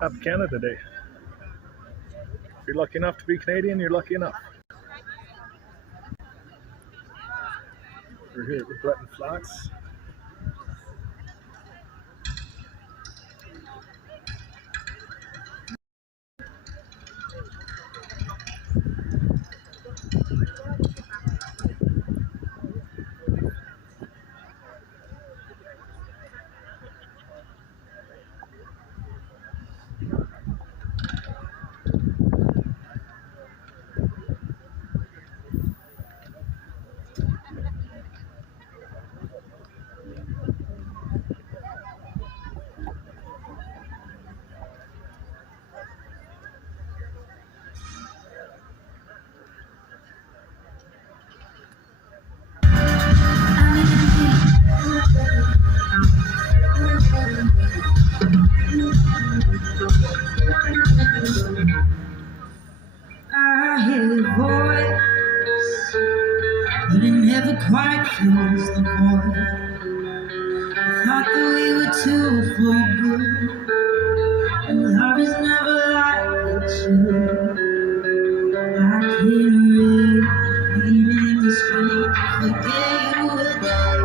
Happy Canada Day. If you're lucky enough to be Canadian, you're lucky enough. We're here at Lebreton Flats. I hear your voice, but it never quite fills the void. I thought that we were two for good, and love is never like it too. I can't read the street to forget you were there,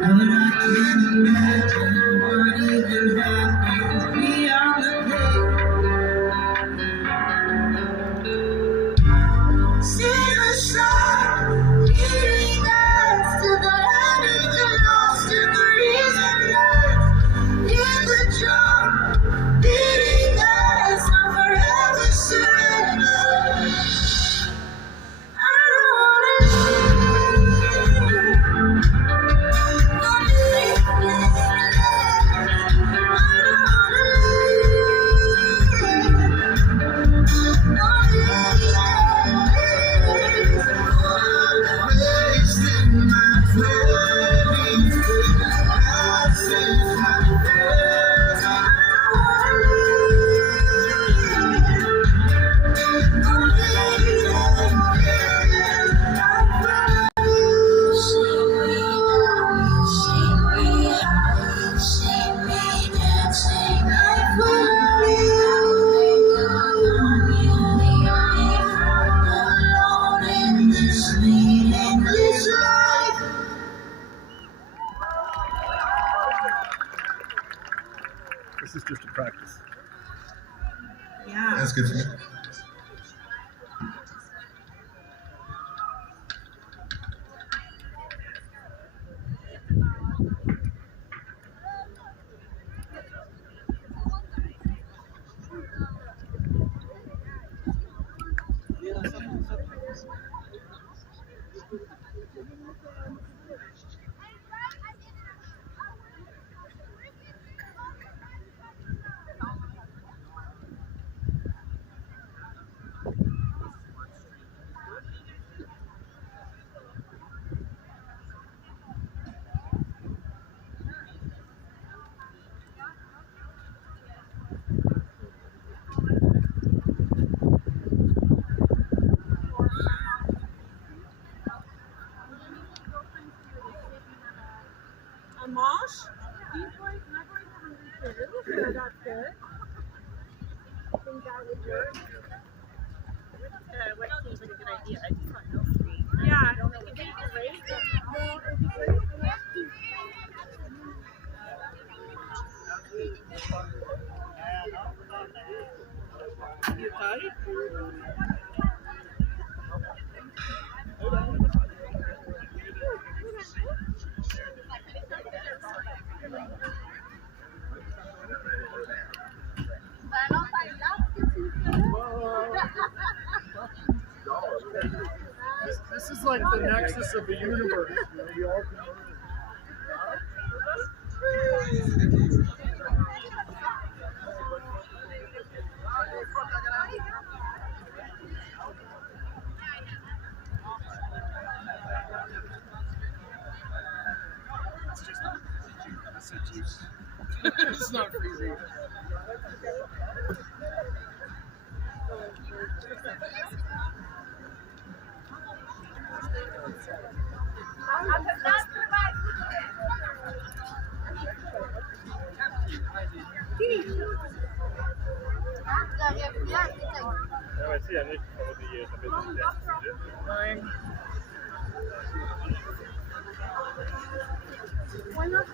but I can't imagine what even happens beyond the page. Sing a song, leading us to the end of the lost and the reason lost. Hear the drum, beating us, I'm forever surrender. I don't wanna leave. I'm leaving. I don't This is just a practice. Yeah. That's good for me. A mosh? These boys, my boys are hungry too, so that's good. I think that would work. What seems like a good idea? I just thought Mill Street. Yeah, I don't know what it'd be the great. Well, it'd be great. You're tired? This is like the nexus of the universe. We all can It's not freezing. Why not?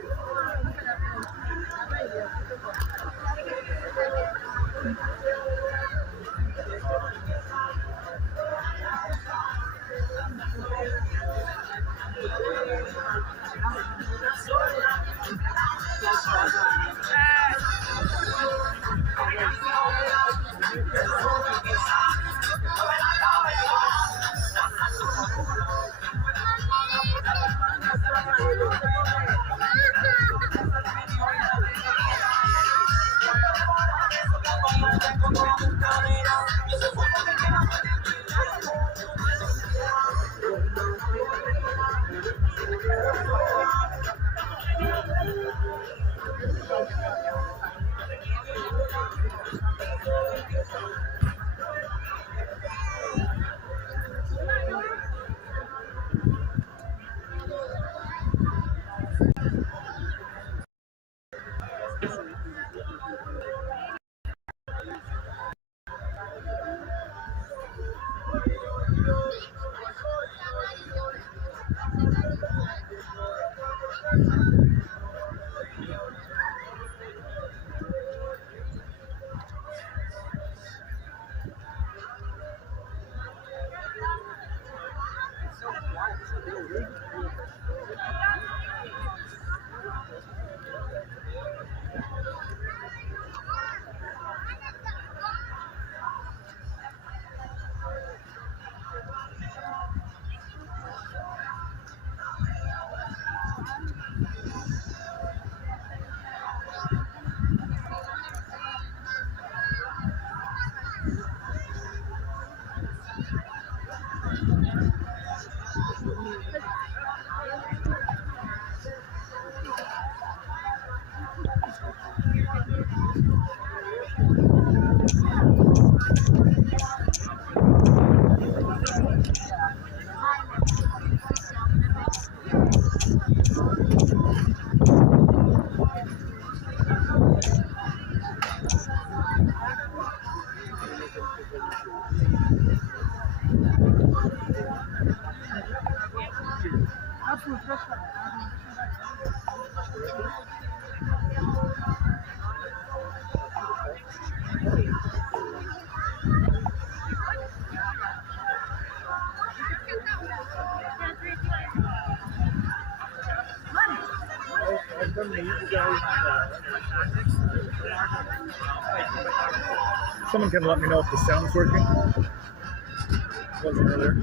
Someone can let me know if the sound's working. It wasn't earlier.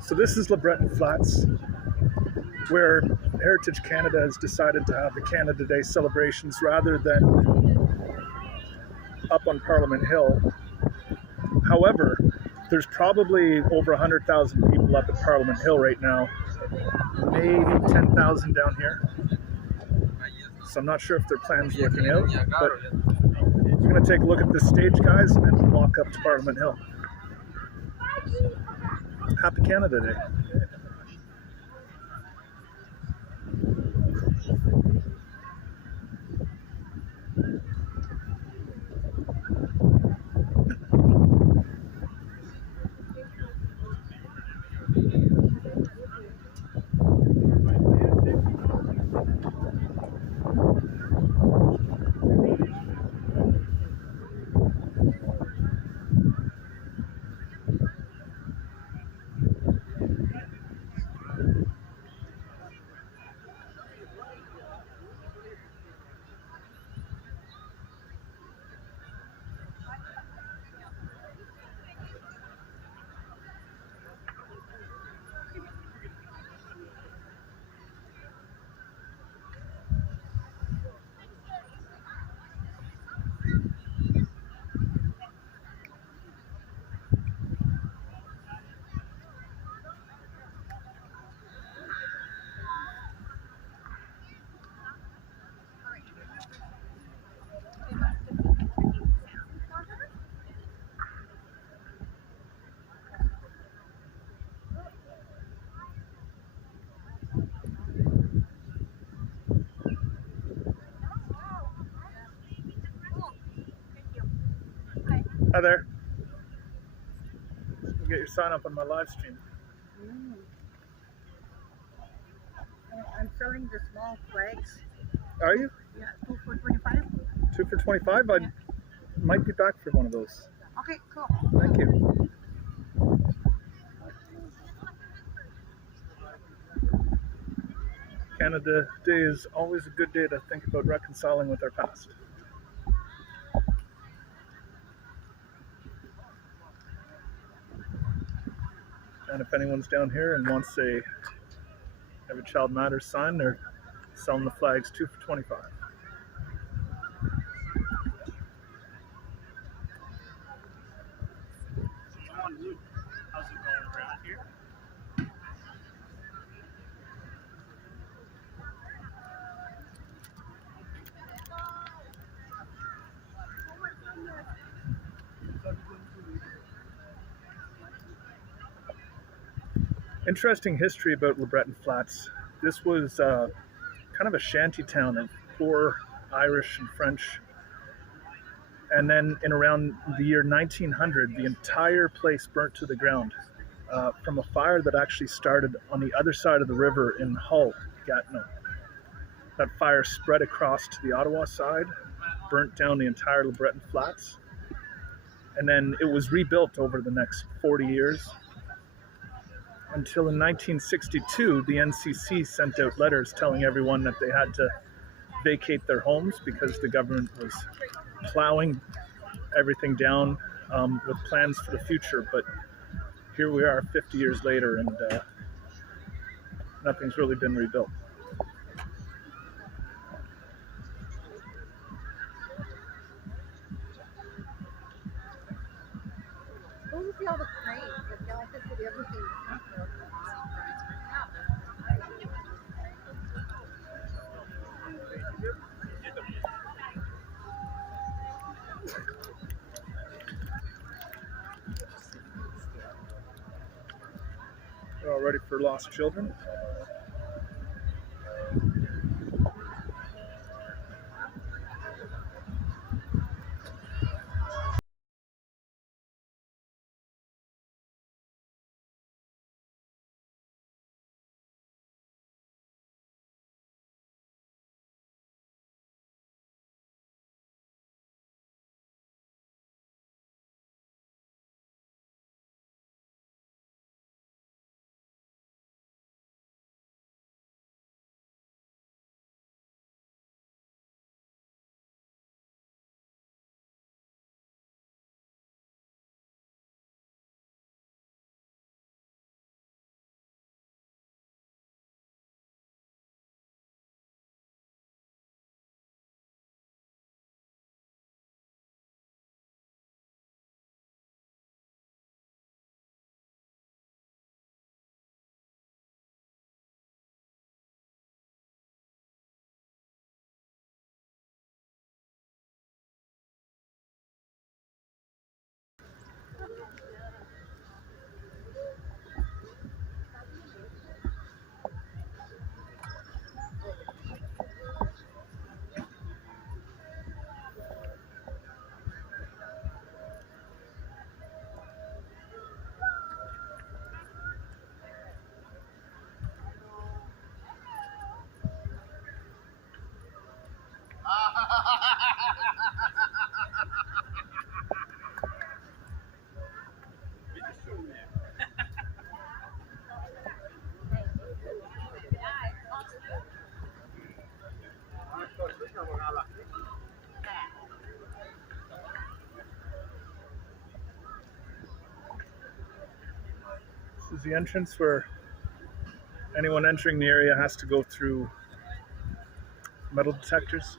So this is Lebreton Flats, where Heritage Canada has decided to have the Canada Day celebrations rather than up on Parliament Hill. However, there's probably over 100,000 people up at Parliament Hill right now, maybe 10,000 down here. So I'm not sure if their plan's working out, but we're going to take a look at this stage, guys, and then walk up to Parliament Hill. Happy Canada Day. Hi there. You get your sign up on my live stream. I'm selling the small flags. Are you? Yeah, 2 for 25. 2 for 25? I might be back for one of those. Okay, cool. Thank you. Canada Day is always a good day to think about reconciling with our past. And if anyone's down here and wants a Every Child Matters sign, they're selling the flags 2 for 25. How's it going around here? Interesting history about Lebreton Flats. This was kind of a shanty town of poor Irish and French. And then in around the year 1900, the entire place burnt to the ground from a fire that actually started on the other side of the river in Hull, Gatineau. That fire spread across to the Ottawa side, burnt down the entire Lebreton Flats, and then it was rebuilt over the next 40 years until in 1962, the NCC sent out letters telling everyone that they had to vacate their homes because the government was plowing everything down with plans for the future. But here we are 50 years later, and nothing's really been rebuilt. Don't you see all the cranes? Like, they all fit with everything. They're all ready for lost children. This is the entrance where anyone entering the area has to go through metal detectors.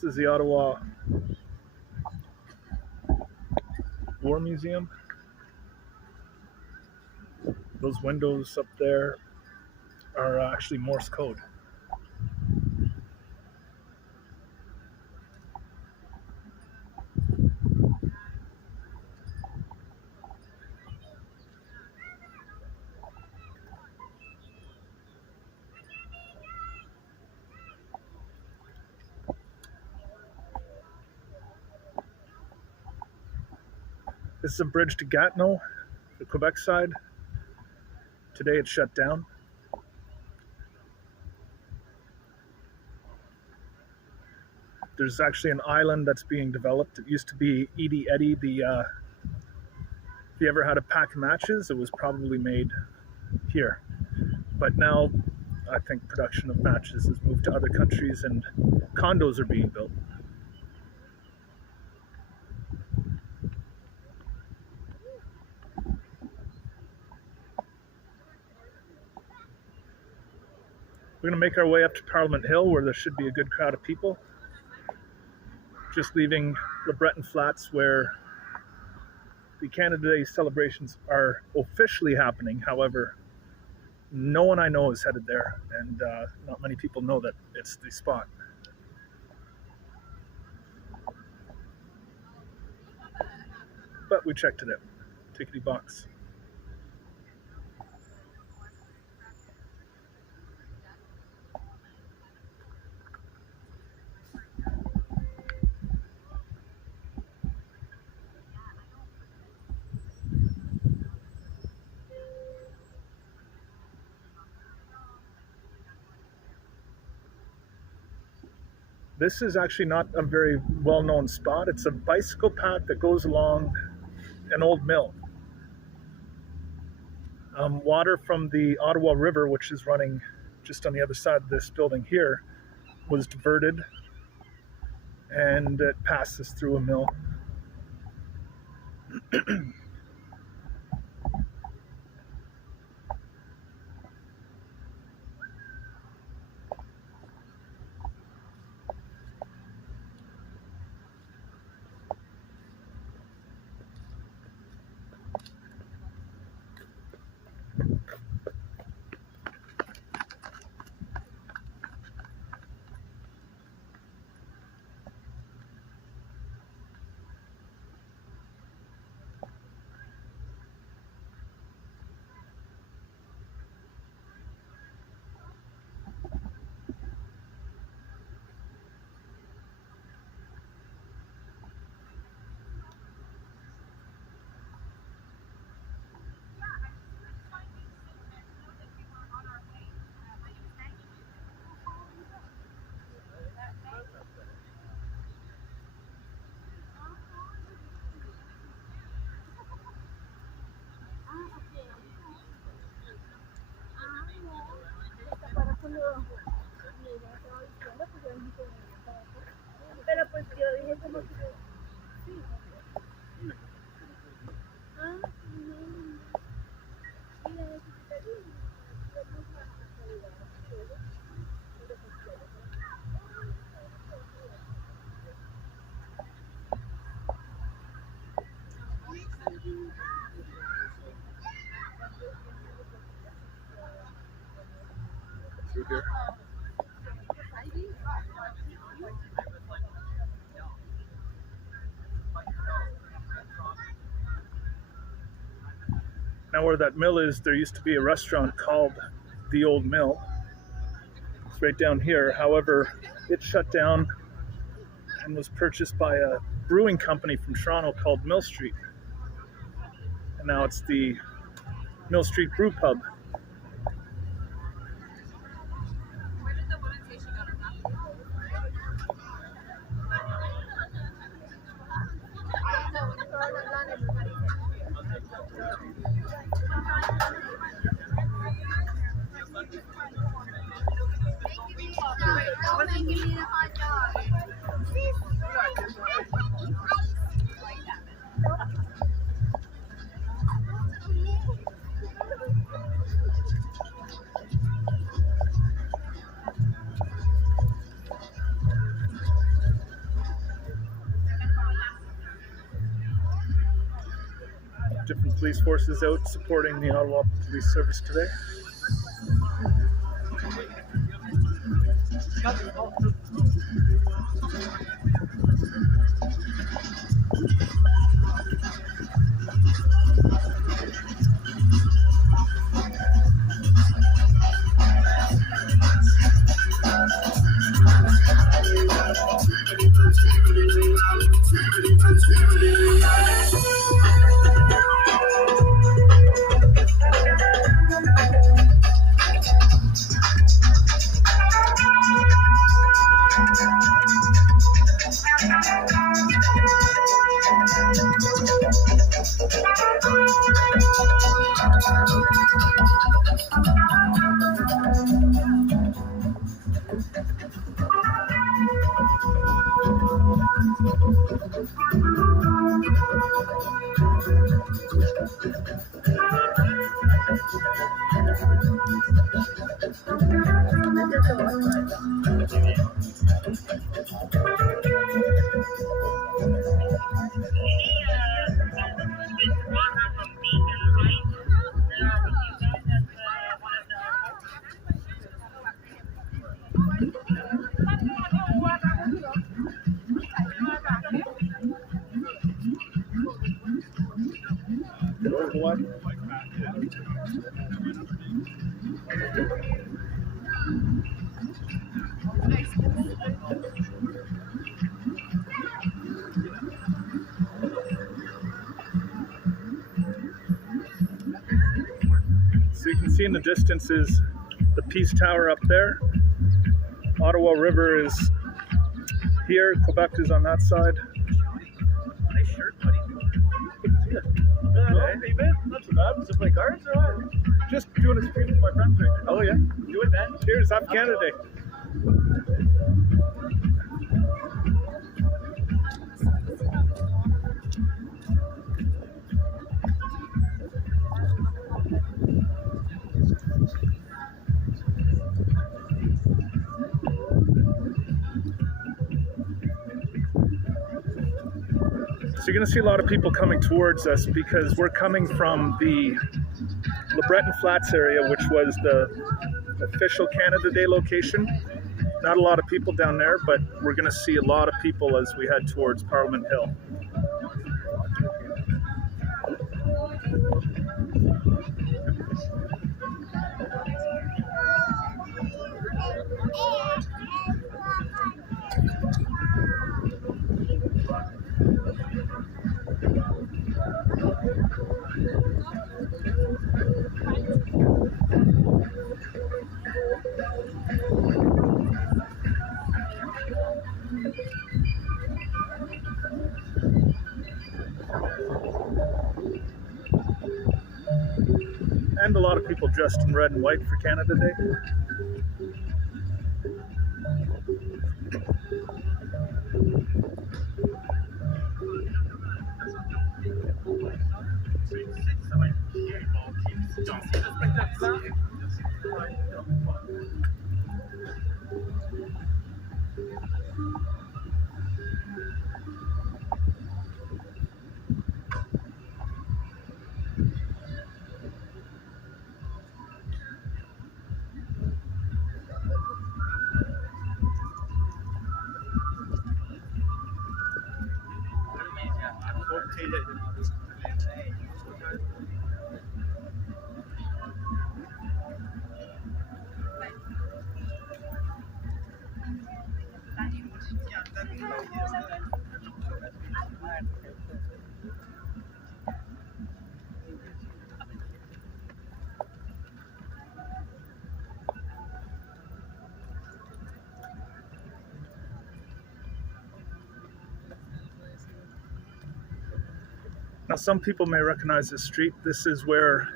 This is the Ottawa War Museum. Those windows up there are actually Morse code. This is a bridge to Gatineau, the Quebec side. Today it's shut down. There's actually an island that's being developed. It used to be Edie Eddy. If you ever had a pack of matches, it was probably made here. But now I think production of matches has moved to other countries and condos are being built. We're going to make our way up to Parliament Hill, where there should be a good crowd of people. Just leaving Lebreton Flats, where the Canada Day celebrations are officially happening. However, no one I know is headed there, and not many people know that it's the spot. But we checked it out. Tickety box. This is actually not a very well-known spot. It's a bicycle path that goes along an old mill. Water from the Ottawa River, which is running just on the other side of this building here, was diverted, and it passes through a mill. Pero pues yo dije como que sí. Through here. Now where that mill is, there used to be a restaurant called The Old Mill. It's right down here. However, it shut down and was purchased by a brewing company from Toronto called Mill Street. And now it's the Mill Street Brew Pub. different police forces out supporting the Ottawa Police Service today. So you can see in the distance is the Peace Tower up there. Ottawa River is here. Quebec is on that side. Nice shirt, buddy. Hey, man. Not too bad. So play cards or what? Just doing a stream with my friends right now. Oh, yeah. Do it, man. Cheers, happy Canada Day. So you're going to see a lot of people coming towards us because we're coming from the Lebreton Flats area, which was the official Canada Day location. Not a lot of people down there, but we're going to see a lot of people as we head towards Parliament Hill. And a lot of people dressed in red and white for Canada Day. Now, some people may recognize this street. This is where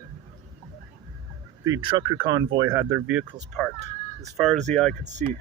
the trucker convoy had their vehicles parked, as far as the eye could see.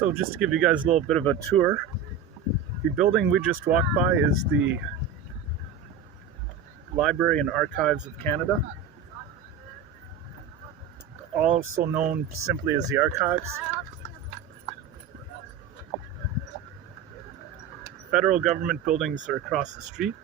So just to give you guys a little bit of a tour, the building we just walked by is the Library and Archives of Canada, also known simply as the Archives. Federal government buildings are across the street.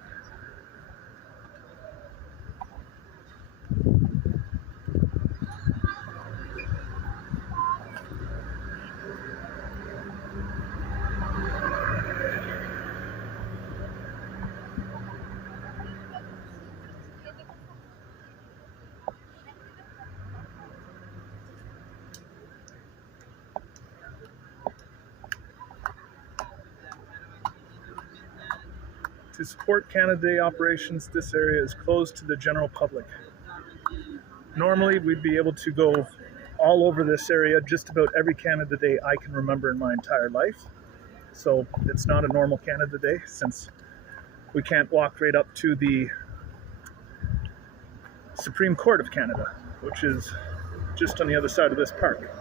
To support Canada Day operations, this area is closed to the general public. Normally, we'd be able to go all over this area just about every Canada Day I can remember in my entire life. So it's not a normal Canada Day since we can't walk right up to the Supreme Court of Canada, which is just on the other side of this park.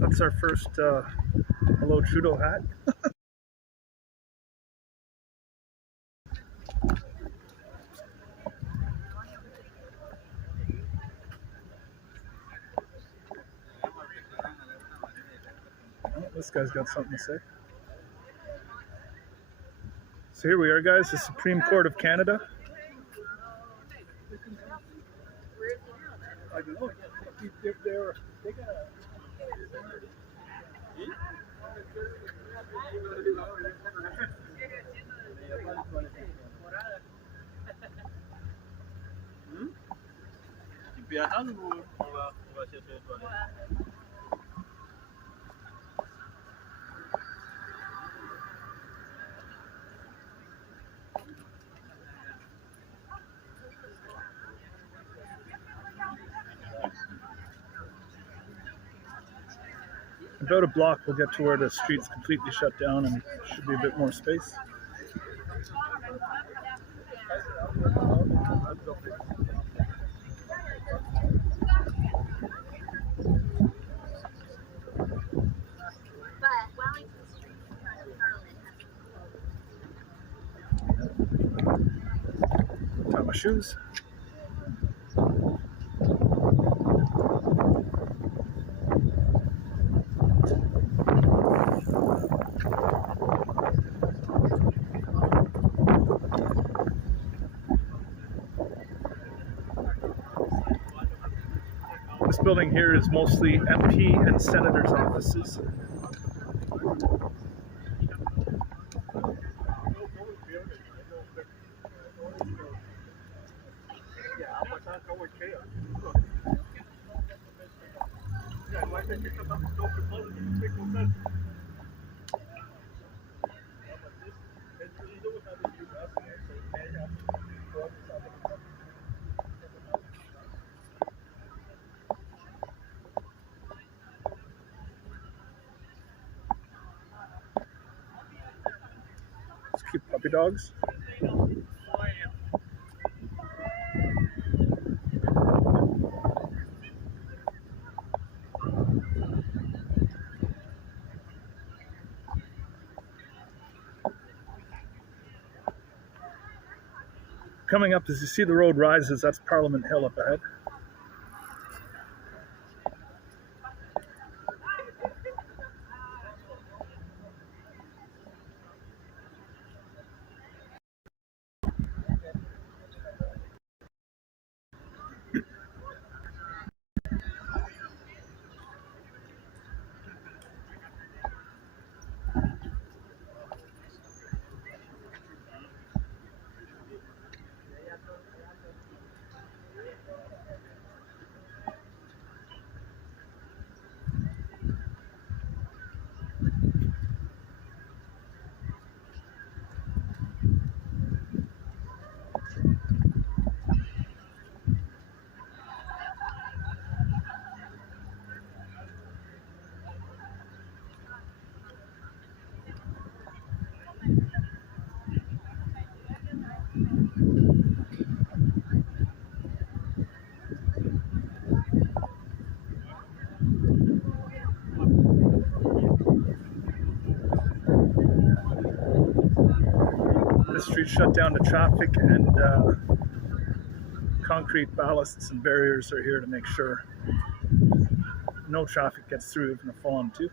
That's our first Hello Trudeau hat. Oh, this guy's got something to say. So here we are, guys, the Supreme Court of Canada. I don't know. They got Tu peux attendre ou on va chercher les toilettes? about a block, we'll get to where the street's completely shut down and should be a bit more space. Tie my shoes. This building here is mostly MP and senators' offices. Let's keep puppy dogs. Coming up, as you see the road rises, that's Parliament Hill up ahead. The street shut down to traffic, and concrete ballasts and barriers are here to make sure no traffic gets through, even a fallen too.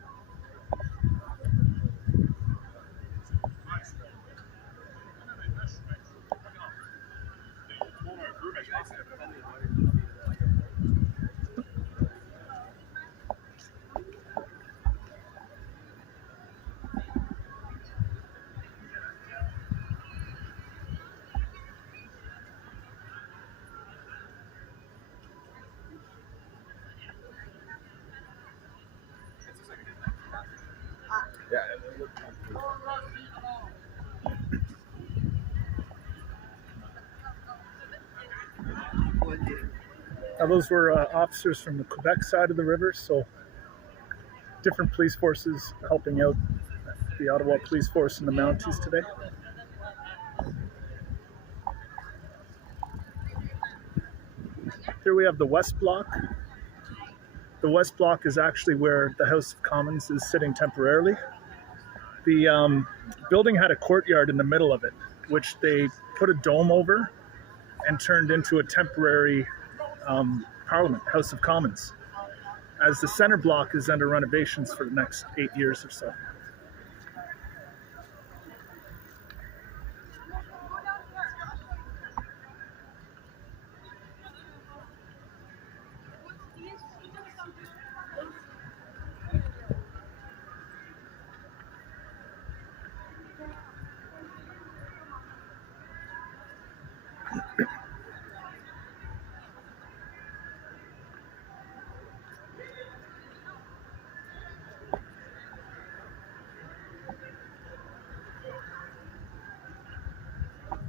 Now those were officers from the Quebec side of the river, so different police forces helping out the Ottawa police force and the Mounties today. Here we have the West Block. The West Block is actually where the House of Commons is sitting temporarily. The building had a courtyard in the middle of it, which they put a dome over and turned into a temporary Parliament, House of Commons, as the center block is under renovations for the next 8 years or so.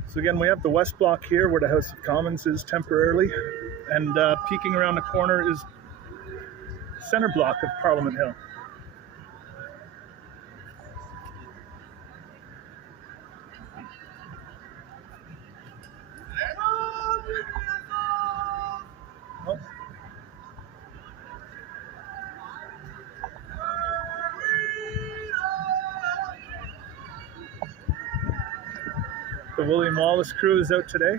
So again, we have the West Block here where the House of Commons is temporarily, and peeking around the corner is center block of Parliament Hill. Oh. The William Wallace crew is out today.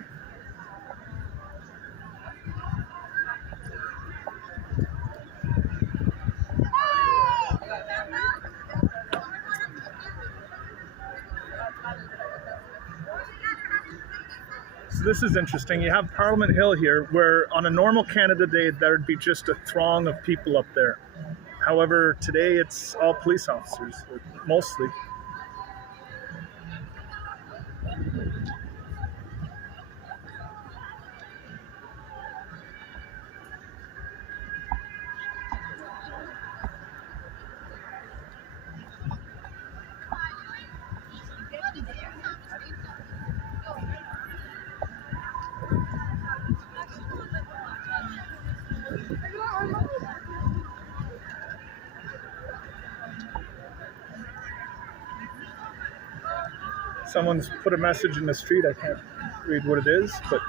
So this is interesting. You have Parliament Hill here, where on a normal Canada Day, there'd be just a throng of people up there. However, today it's all police officers, mostly. Someone's put a message in the street. I can't read what it is, but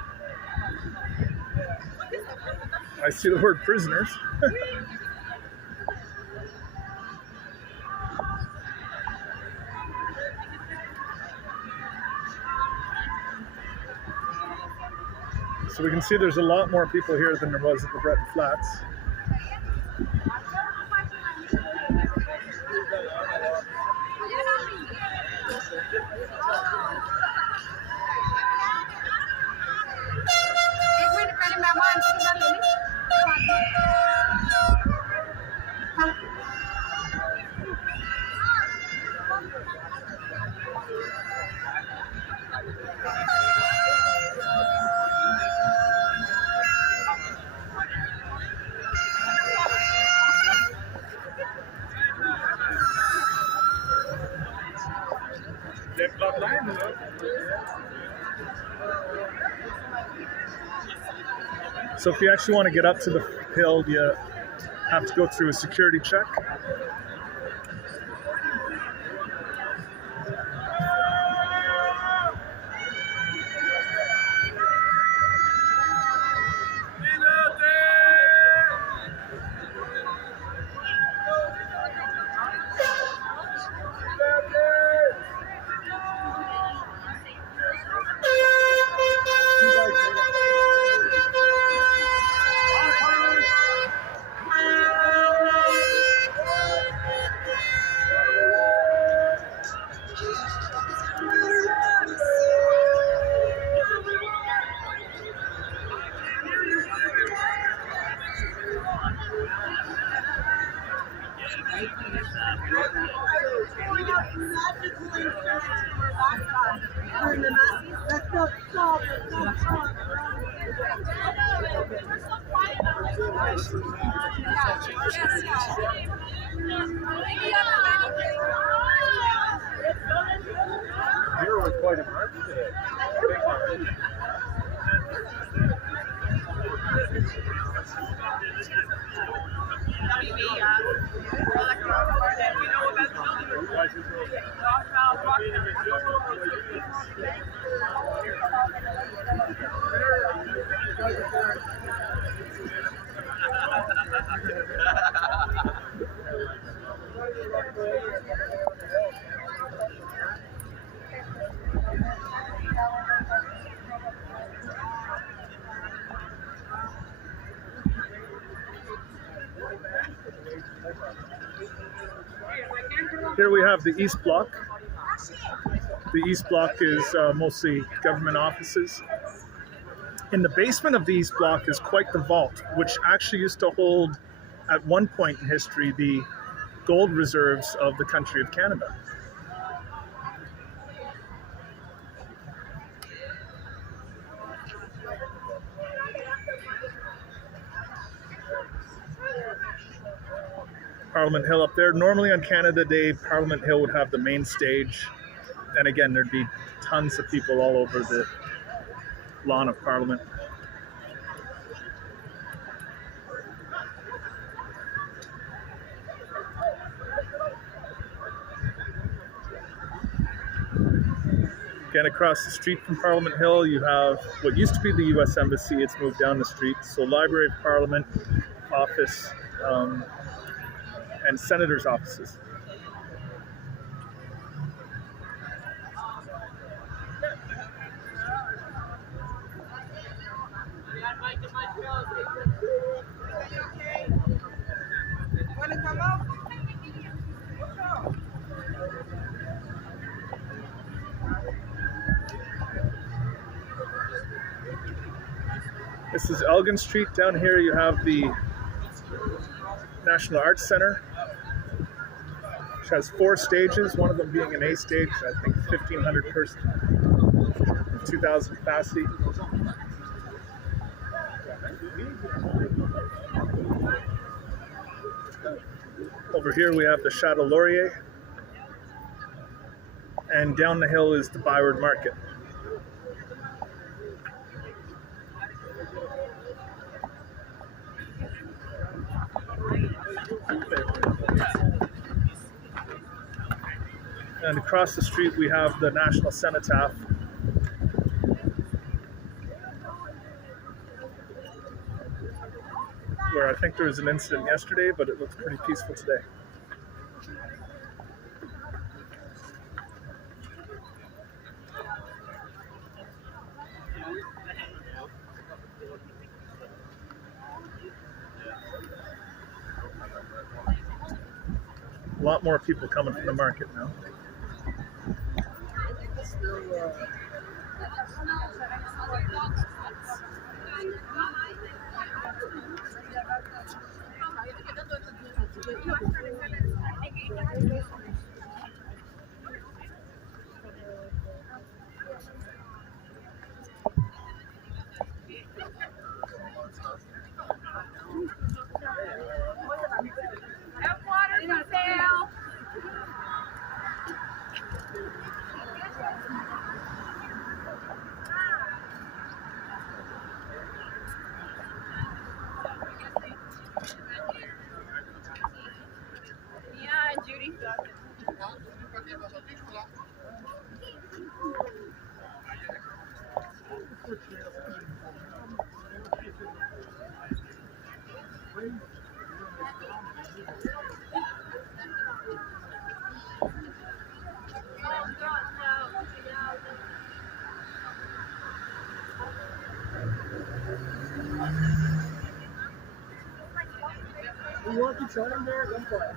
I see the word prisoners. So we can see there's a lot more people here than there was at Lebreton Flats. So if you actually want to get up to the hill, you have to go through a security check. You're quite a mark today. Here we have the East Block. The East Block is mostly government offices. In the basement of the East Block is quite the vault, which actually used to hold, at one point in history, the gold reserves of the country of Canada. Parliament Hill up there. Normally on Canada Day, Parliament Hill would have the main stage. And again, there'd be tons of people all over the lawn of Parliament. Again, across the street from Parliament Hill, you have what used to be the U.S. Embassy. It's moved down the street. So Library of Parliament, office, and senators' offices. This is Elgin Street. Down here you have the National Arts Centre, which has 4 stages, one of them being an A stage, I think 1,500 person, 2,000 capacity. Over here we have the Chateau Laurier, and down the hill is the Byward Market. And across the street we have the National Cenotaph. Where I think there was an incident yesterday, but it looks pretty peaceful today. A lot more people coming from the market now. You want to try them there? Go for it.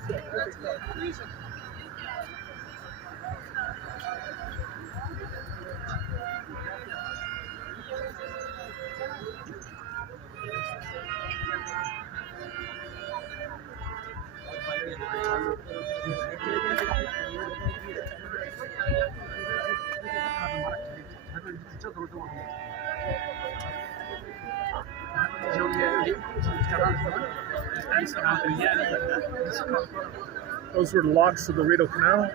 Those were the locks of the Rideau Canal.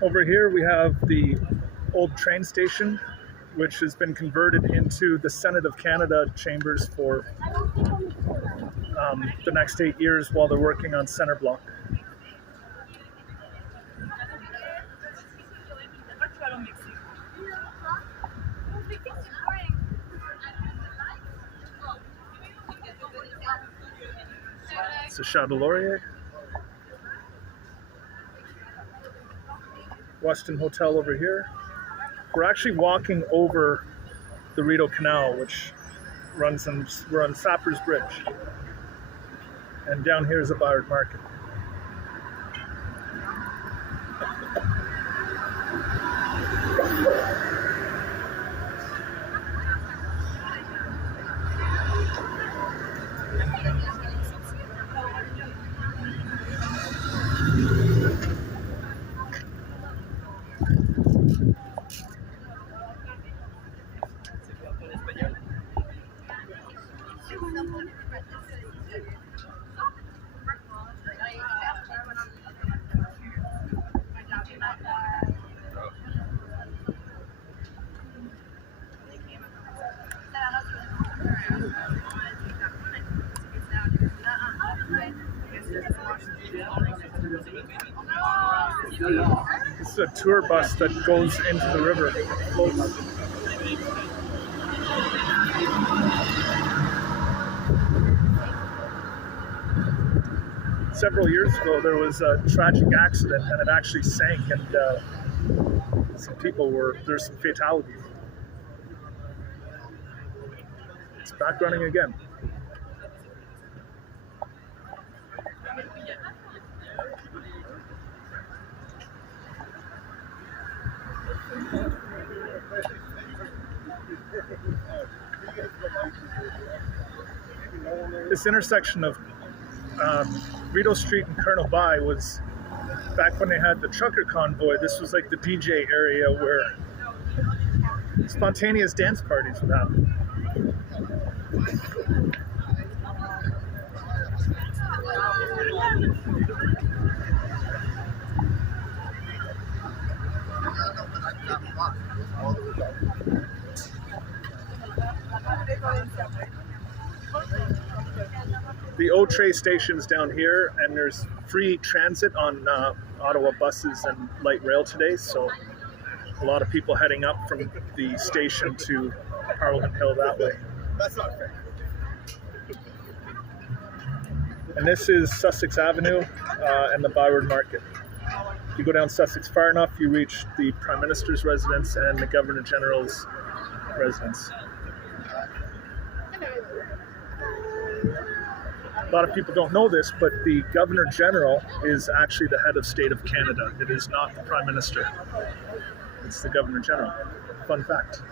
Over here we have the old train station, which has been converted into the Senate of Canada chambers for the next 8 years while they're working on Centre Block. It's a Chateau Laurier. Weston Hotel over here. We're actually walking over the Rideau Canal, which runs on, we're on Sappers Bridge. And down here is a Byward Market. This is a tour bus that goes into the river. Floats. Several years ago, there was a tragic accident, and it actually sank, and some people there's some fatalities. It's back running again. This intersection of Rideau Street and Colonel By was, back when they had the trucker convoy, this was like the DJ area where spontaneous dance parties would happen. The O-Tray station's down here, and there's free transit on Ottawa buses and light rail today, so a lot of people heading up from the station to Parliament Hill that way. That's not fair. And this is Sussex Avenue and the Byward Market. If you go down Sussex far enough, you reach the Prime Minister's residence and the Governor General's residence. A lot of people don't know this, but the Governor General is actually the head of state of Canada. It is not the Prime Minister. It's the Governor General. Fun fact.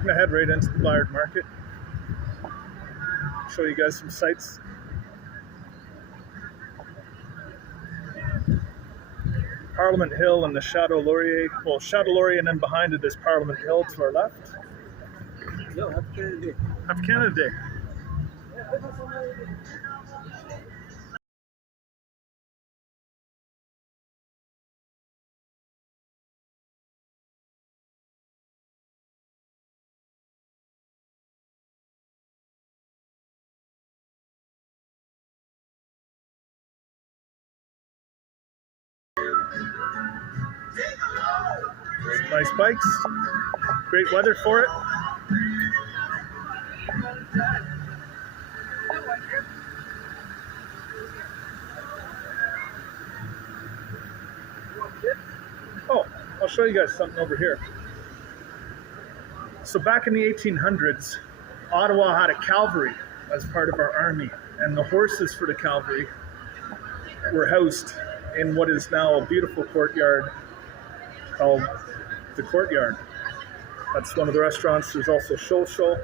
I'm gonna head right into the Byward Market. Show you guys some sights. Parliament Hill and the Chateau Laurier. Well, Chateau Laurier, and then behind it is Parliament Hill to our left. Yo, happy Canada Day. Happy Canada Day. Some nice bikes. Great weather for it. Oh, I'll show you guys something over here. So back in the 1800s, Ottawa had a cavalry as part of our army, and the horses for the cavalry were housed in what is now a beautiful courtyard called the Courtyard. That's one of the restaurants. There's also Show.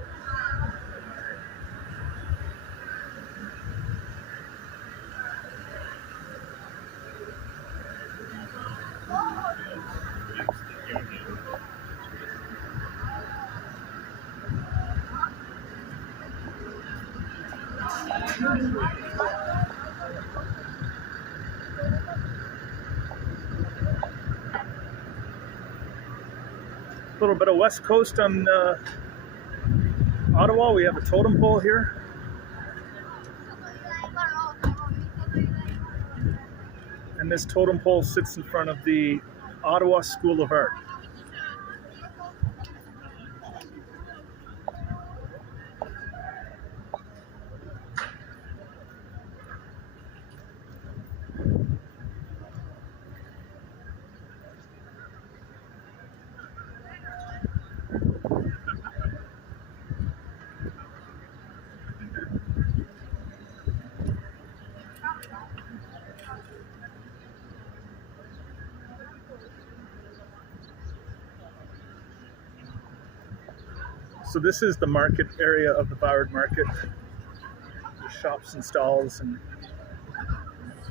A little bit of West Coast on Ottawa. We have a totem pole here. And this totem pole sits in front of the Ottawa School of Art. So this is the market area of the Byward Market. There's shops and stalls and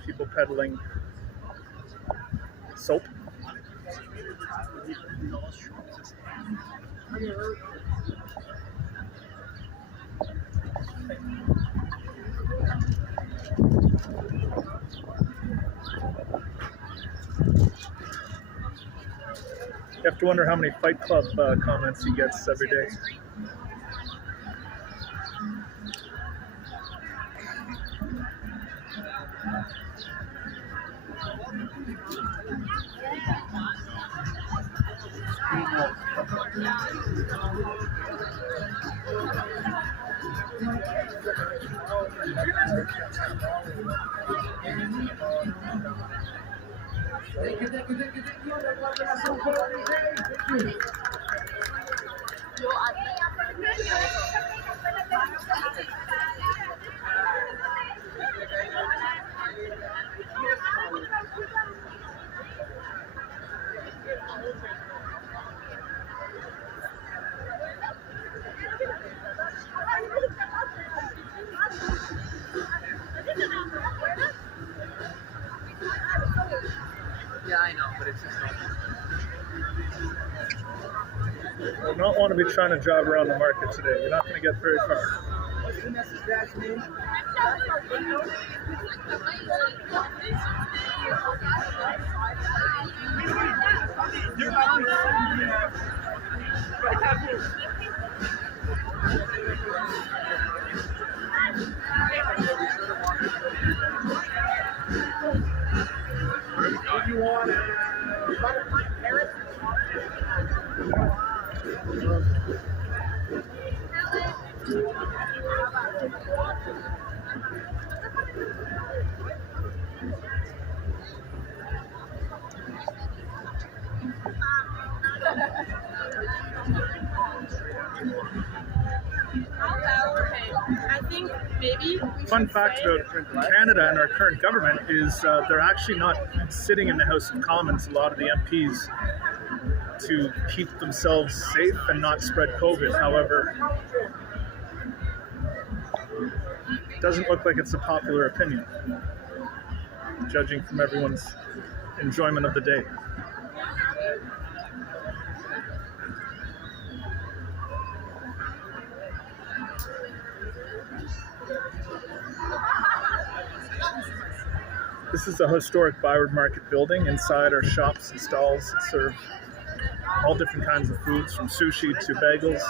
people peddling soap. You have to wonder how many Fight Club comments he gets every day. Yeah, I know, but it's just not. I do not want to be trying to drive around the market today. You're not going to get very far. What's the message dash name? If you want I think maybe. Fun fact about Canada and our current government is they're actually not sitting in the House of Commons, a lot of the MPs, to keep themselves safe and not spread COVID. However, it doesn't look like it's a popular opinion, judging from everyone's enjoyment of the day. This is a historic Byward Market building. Inside are shops and stalls that serve all different kinds of foods, from sushi to bagels.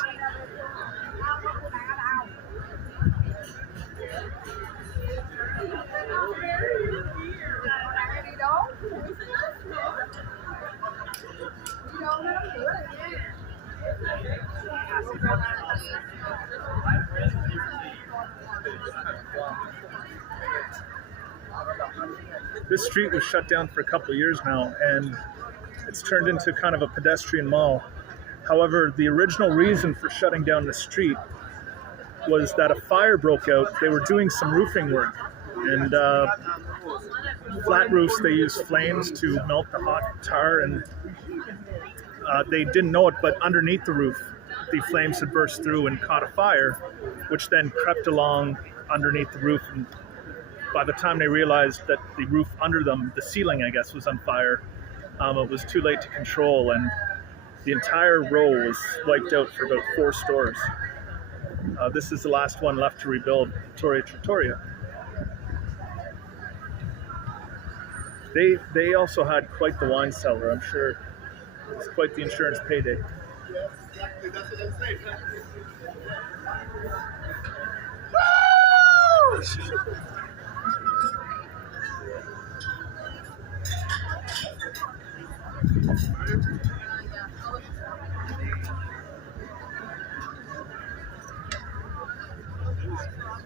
This street was shut down for a couple of years now, and it's turned into kind of a pedestrian mall. However, the original reason for shutting down the street was that a fire broke out. They were doing some roofing work, and flat roofs, they use flames to melt the hot tar, and they didn't know it, but underneath the roof, the flames had burst through and caught a fire, which then crept along underneath the roof. And by the time they realized that the roof under them, the ceiling, I guess, was on fire, it was too late to control, and the entire row was wiped out for about 4 stores. This is the last one left to rebuild, Trattoria. They also had quite the wine cellar. I'm sure it was quite the insurance payday.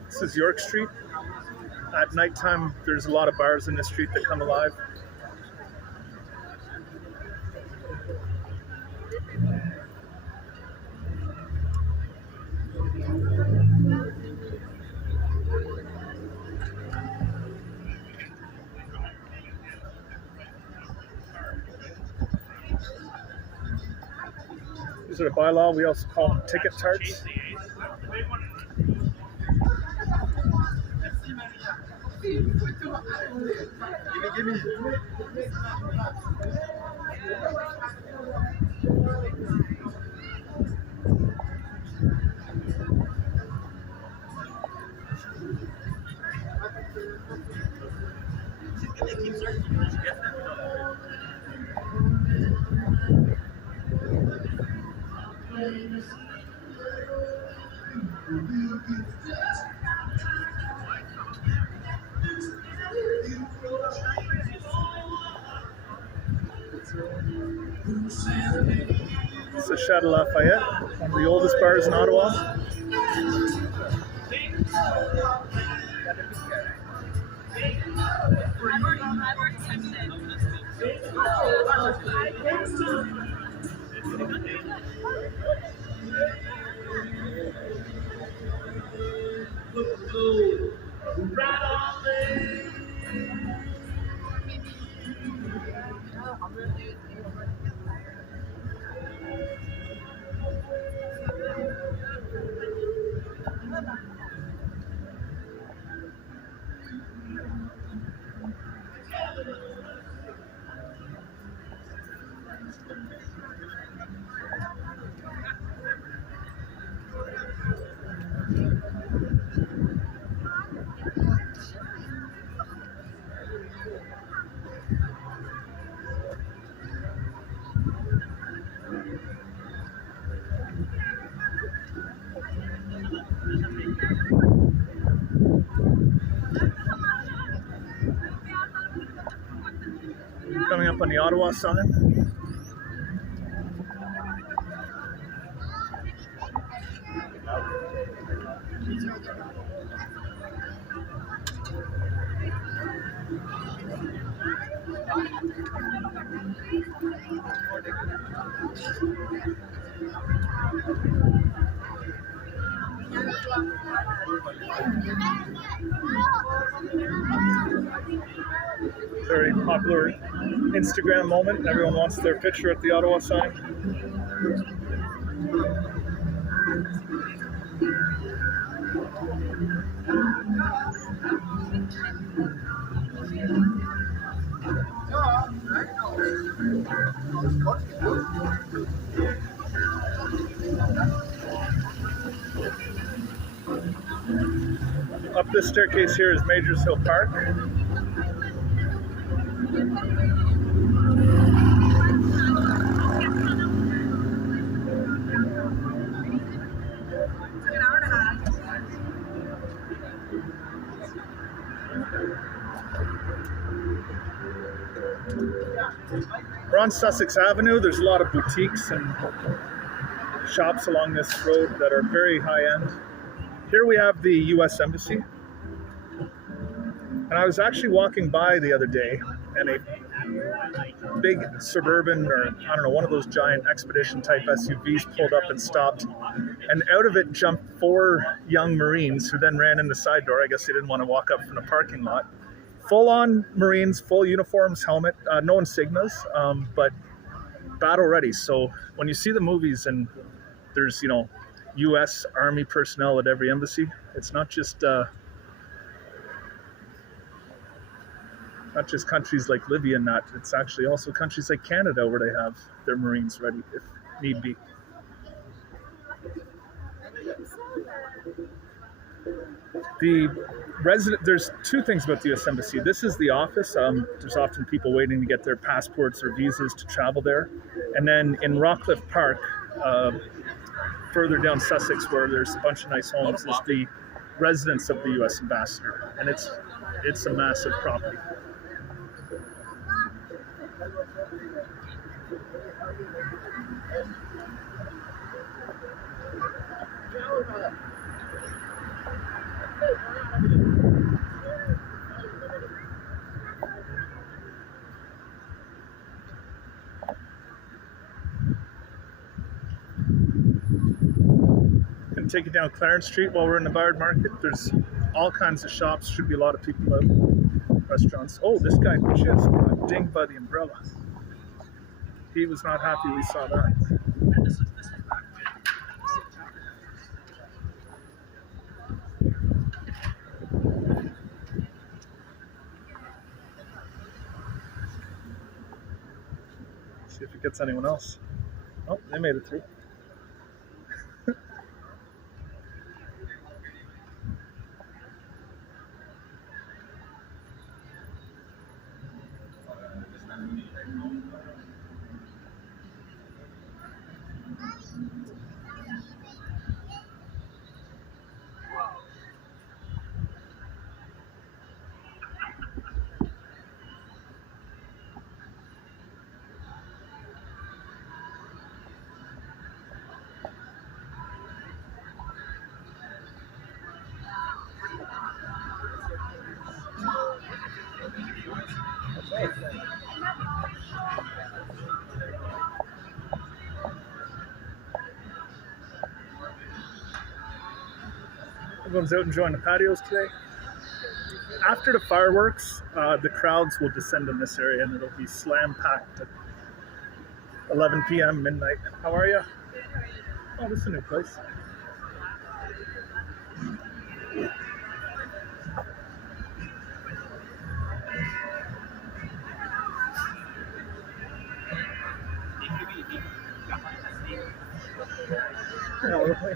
This is York Street. At nighttime, there's a lot of bars in this street that come alive. These are the bylaw. We also call them ticket tarts. Gimme. It's the Chateau Lafayette, one of the oldest bars in Ottawa. Coming up on the Ottawa side. Very popular Instagram moment. Everyone wants their picture at the Ottawa sign. Up this staircase here is Majors Hill Park. We're on Sussex Avenue. There's a lot of boutiques and shops along this road that are very high end. Here we have the US Embassy. And I was actually walking by the other day and a big suburban, or I don't know, one of those giant expedition type SUVs pulled up and stopped. And out of it jumped 4 young Marines who then ran in the side door. I guess they didn't want to walk up from the parking lot. Full on Marines, full uniforms, helmet, no insignias, but battle ready. So when you see the movies and there's, you know, US Army personnel at every embassy, it's not just countries like Libya and that, it's actually also countries like Canada where they have their Marines ready if need be. There's 2 things about the US Embassy. This is the office. There's often people waiting to get their passports or visas to travel there. And then in Rockcliffe Park, further down Sussex, where there's a bunch of nice homes, is the residence of the US Ambassador. And it's a massive property. Take it down Clarence Street while we're in the Byward Market. There's all kinds of shops. Should be a lot of people out. Restaurants. Oh, this guy just got dinged by the umbrella. He was not happy we saw that. See if it gets anyone else. Oh, they made it through. Everyone's out enjoying the patios today. After the fireworks, the crowds will descend in this area and it'll be slam packed at 11 p.m. midnight. How are you? Oh, this is a new place. Oh, really?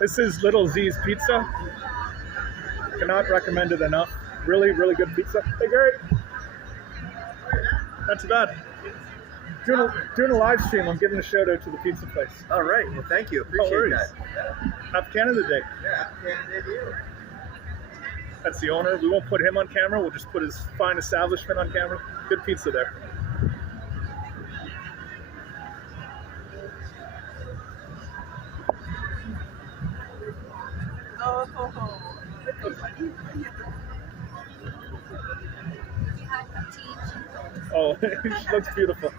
This is Little Z's Pizza. Cannot recommend it enough. Really, really good pizza. Hey, Gary. Not too bad. Doing a live stream. I'm giving a shout out to the pizza place. All right. Well, thank you. Appreciate that. Happy Canada Day. Yeah, Canada Day to you. That's the owner. We won't put him on camera. We'll just put his fine establishment on camera. Good pizza there. Oh, she looks beautiful.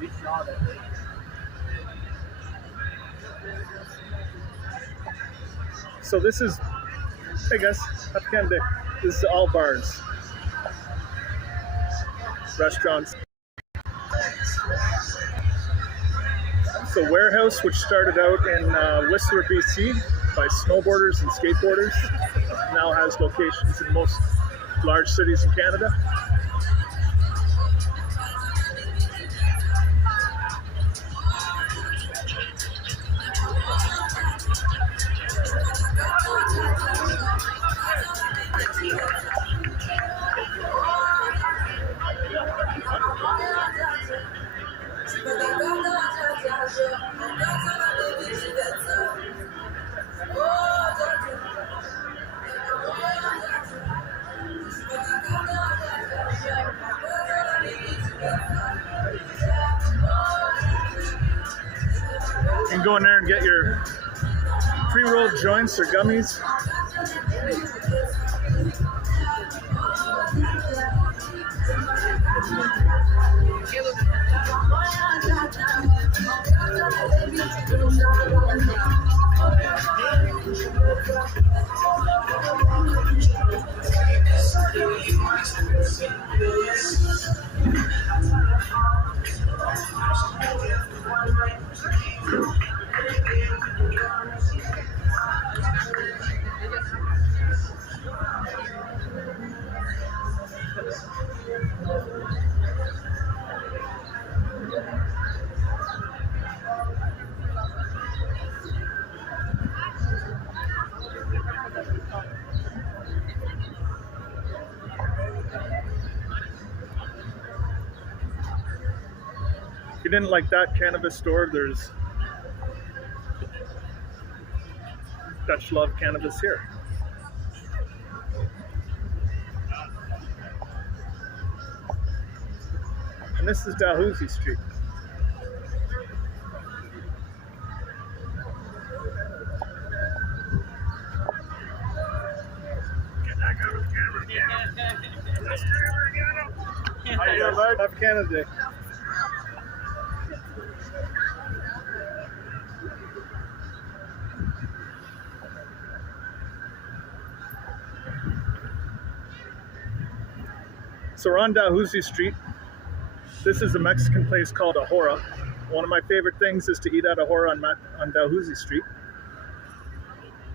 We saw that. So this is, hey guys, happy Canada Day. This is all bars, restaurants. So Warehouse, which started out in Whistler, BC, by snowboarders and skateboarders, now has locations in most large cities in Canada. You can go in there and get your pre-rolled joints or gummies. If you didn't like that cannabis store, there's Dutch Love Cannabis here. And this is Dalhousie Street. How you doing, bud? Happy Canada Day. So we're on Dalhousie Street. This is a Mexican place called Ahora. One of my favorite things is to eat at Ahora on Dalhousie Street.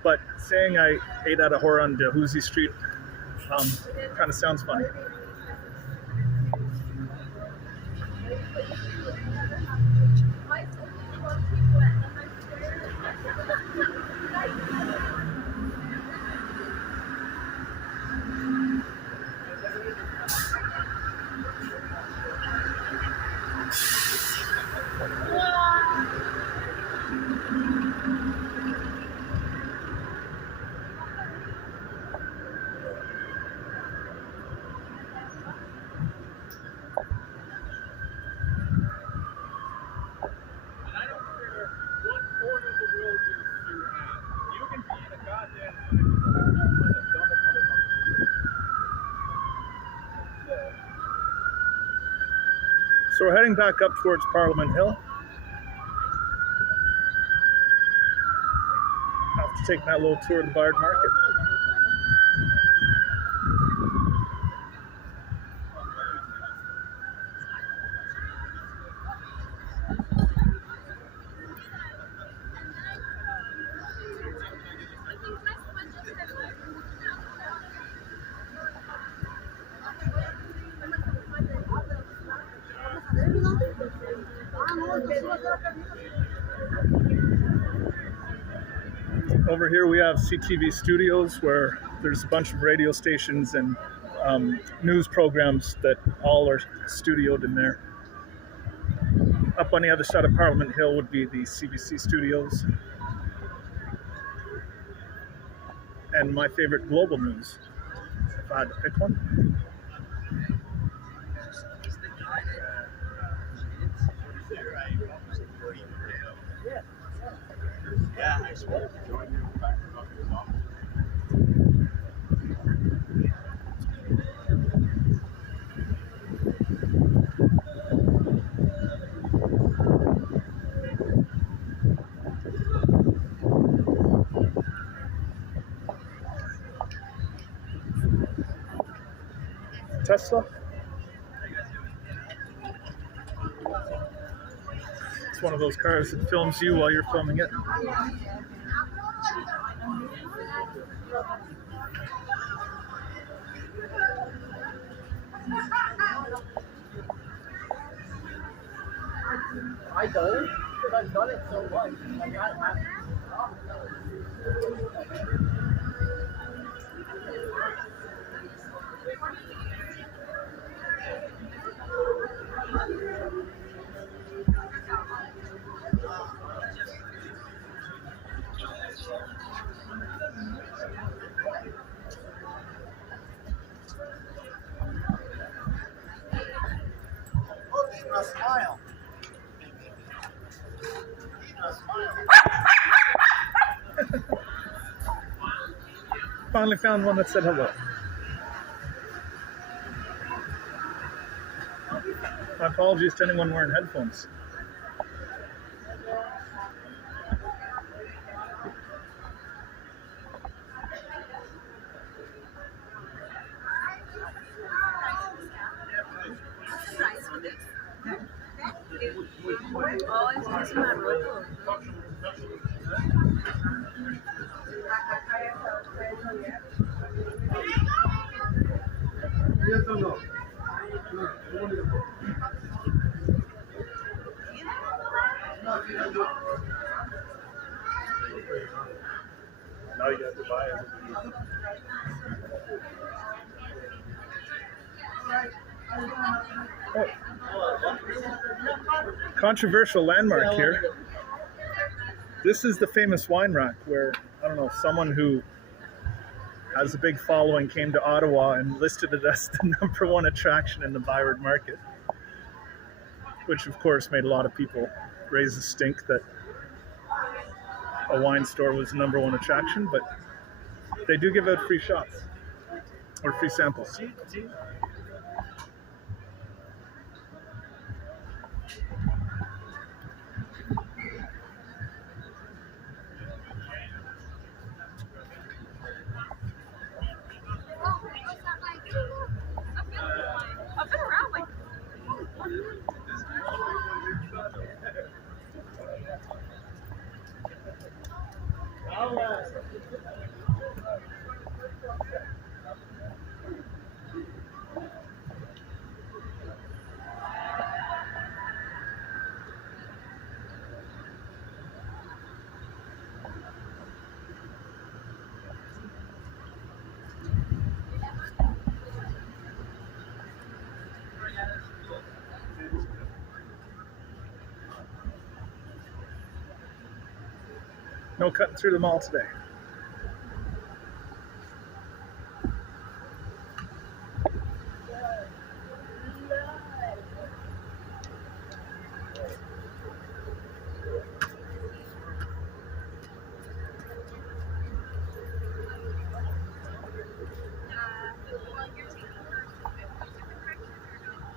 But saying I ate at Ahora on Dalhousie Street kind of sounds funny. So we're heading back up towards Parliament Hill. After taking that little tour of the Byward Market. Over here we have CTV Studios, where there's a bunch of radio stations and news programs that all are studioed in there. Up on the other side of Parliament Hill would be the CBC Studios. And my favorite, Global News, if I had to pick one. Tesla. It's one of those cars that films you while you're filming it. I don't, because I've done it so much. Like, I have. A smile. Finally found one that said hello. My apologies to anyone wearing headphones. Yes or no? Now you have to buy it. Oh. Controversial landmark here. This is the famous wine rack where, I don't know, someone who has a big following came to Ottawa and listed it as the #1 attraction in the Byward Market, which of course made a lot of people raise a stink that a wine store was the #1 attraction, but they do give out free shots or free samples. I've been around like No cutting through the mall today.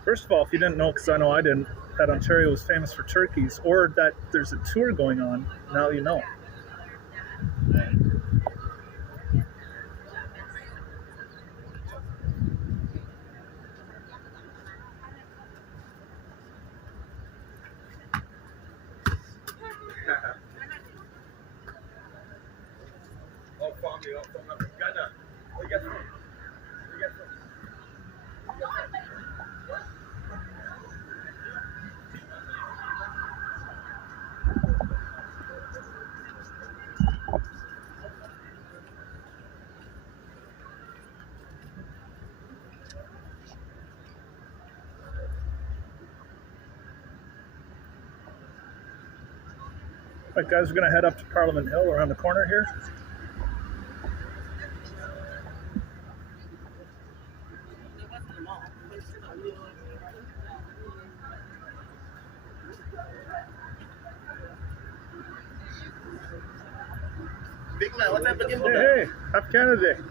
First of all, if you didn't know, because I know I didn't, that Ontario is famous for turkeys, or that there's a tour going on, now you know. All right, guys, we're going to head up to Parliament Hill around the corner here. Big man, what's happening? Hey, happy Canada Day.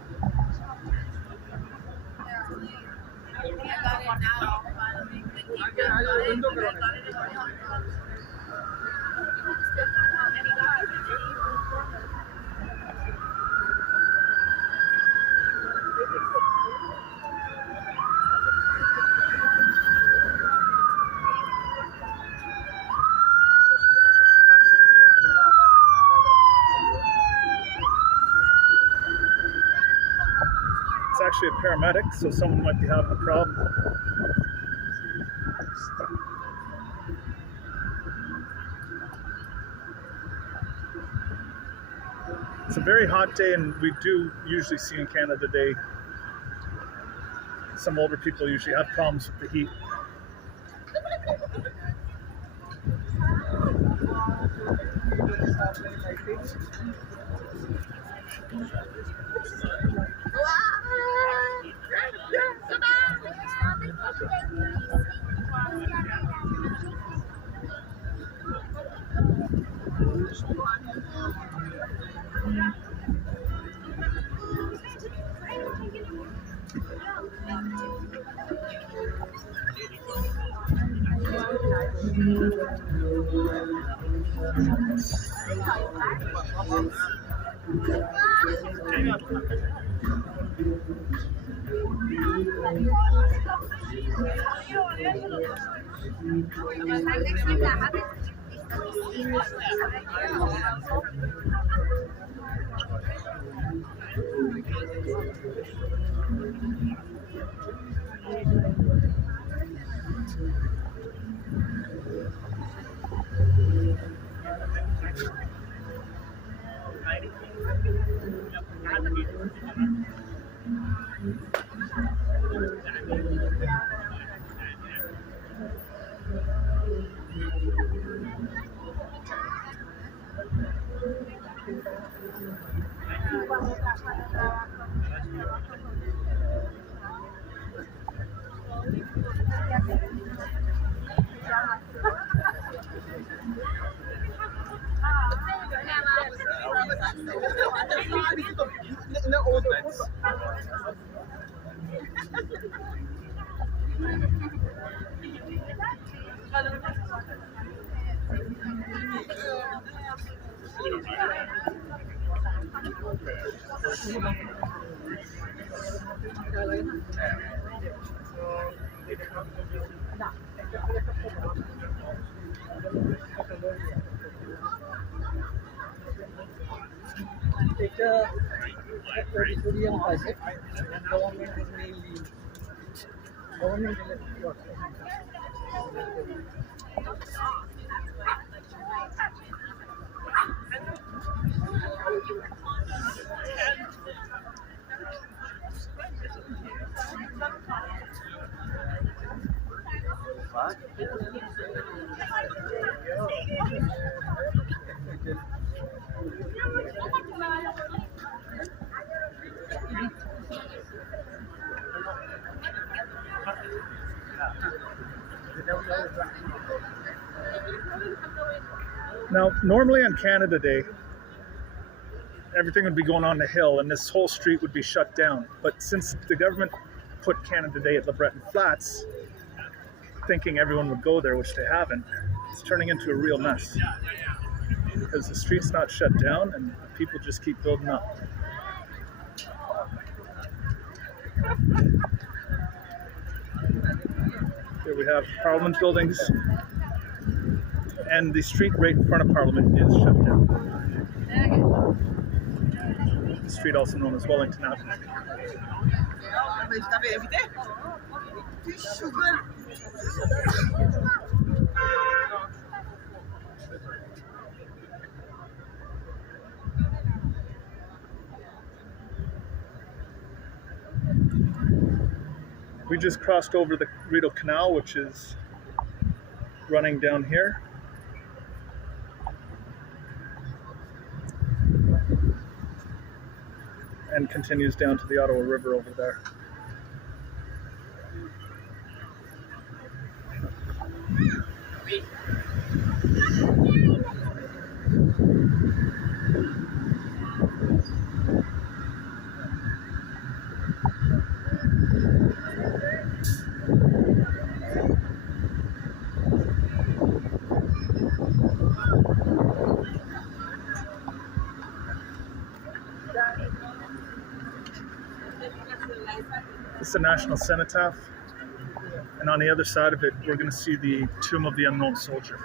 It's actually a paramedic, so someone might be having a problem. It's a very hot day, and we do usually see in Canada Day, some older people usually have problems with the heat. Now, normally on Canada Day, everything would be going on the hill and this whole street would be shut down. But since the government put Canada Day at Lebreton Flats, thinking everyone would go there, which they haven't, it's turning into a real mess because the street's not shut down and people just keep building up. Here we have Parliament buildings, and the street right in front of Parliament is shut down. The street also known as Wellington Avenue. We just crossed over the Rideau Canal, which is running down here. And continues down to the Ottawa River over there. This is the National Cenotaph, and on the other side of it, we're going to see the Tomb of the Unknown Soldier.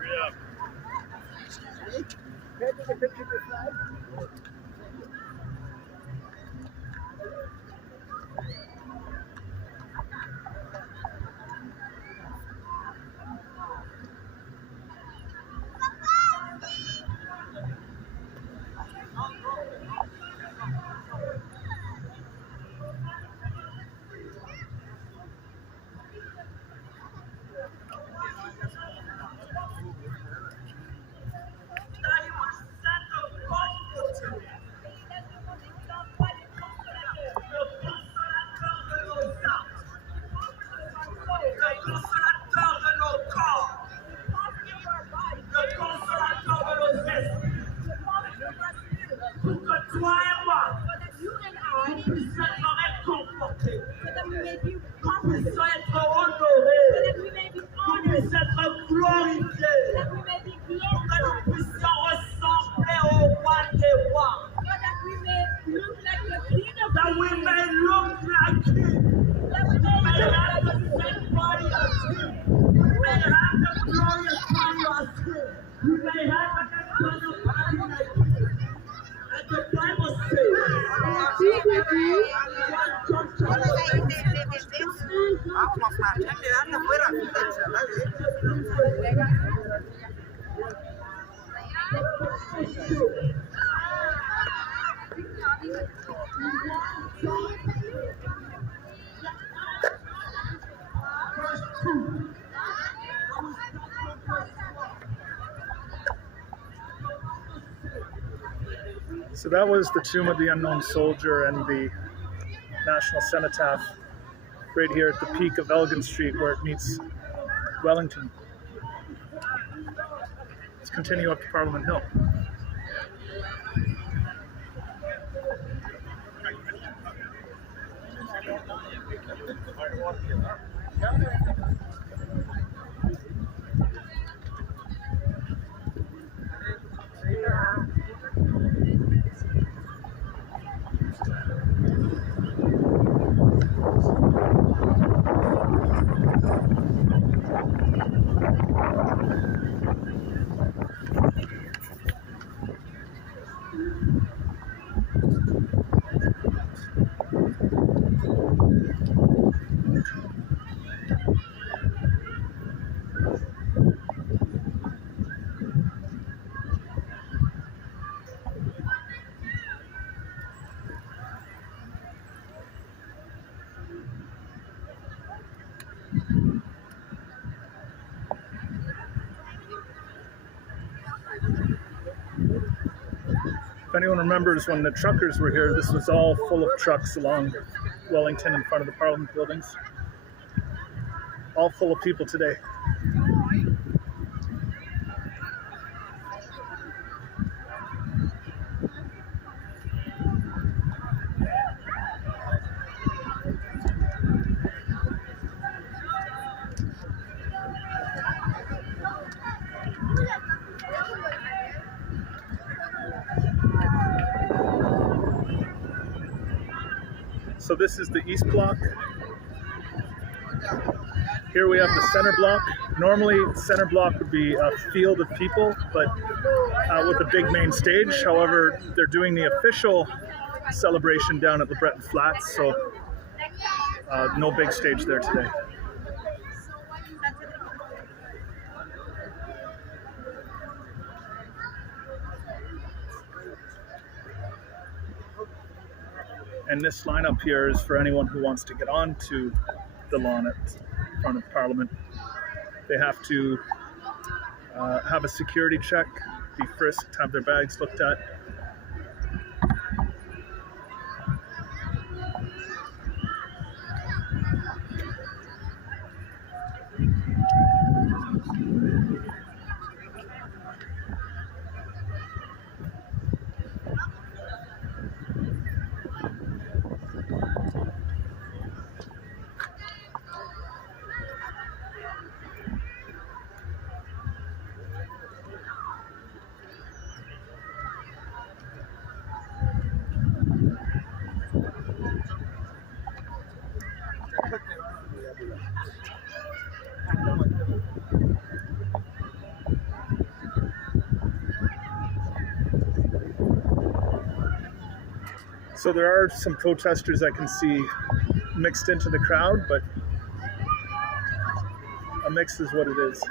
So that was the Tomb of the Unknown Soldier and the National Cenotaph right here at the peak of Elgin Street where it meets Wellington. Let's continue up to Parliament Hill. If anyone remembers when the truckers were here, this was all full of trucks along Wellington in front of the Parliament buildings. All full of people today. So this is the east block. Here we have the center block. Normally, center block would be a field of people, but with a big main stage. However, they're doing the official celebration down at Lebreton Flats, so no big stage there today. And this lineup here is for anyone who wants to get onto the lawn at front of Parliament. They have to have a security check, be frisked, have their bags looked at. So there are some protesters I can see mixed into the crowd, but a mix is what it is.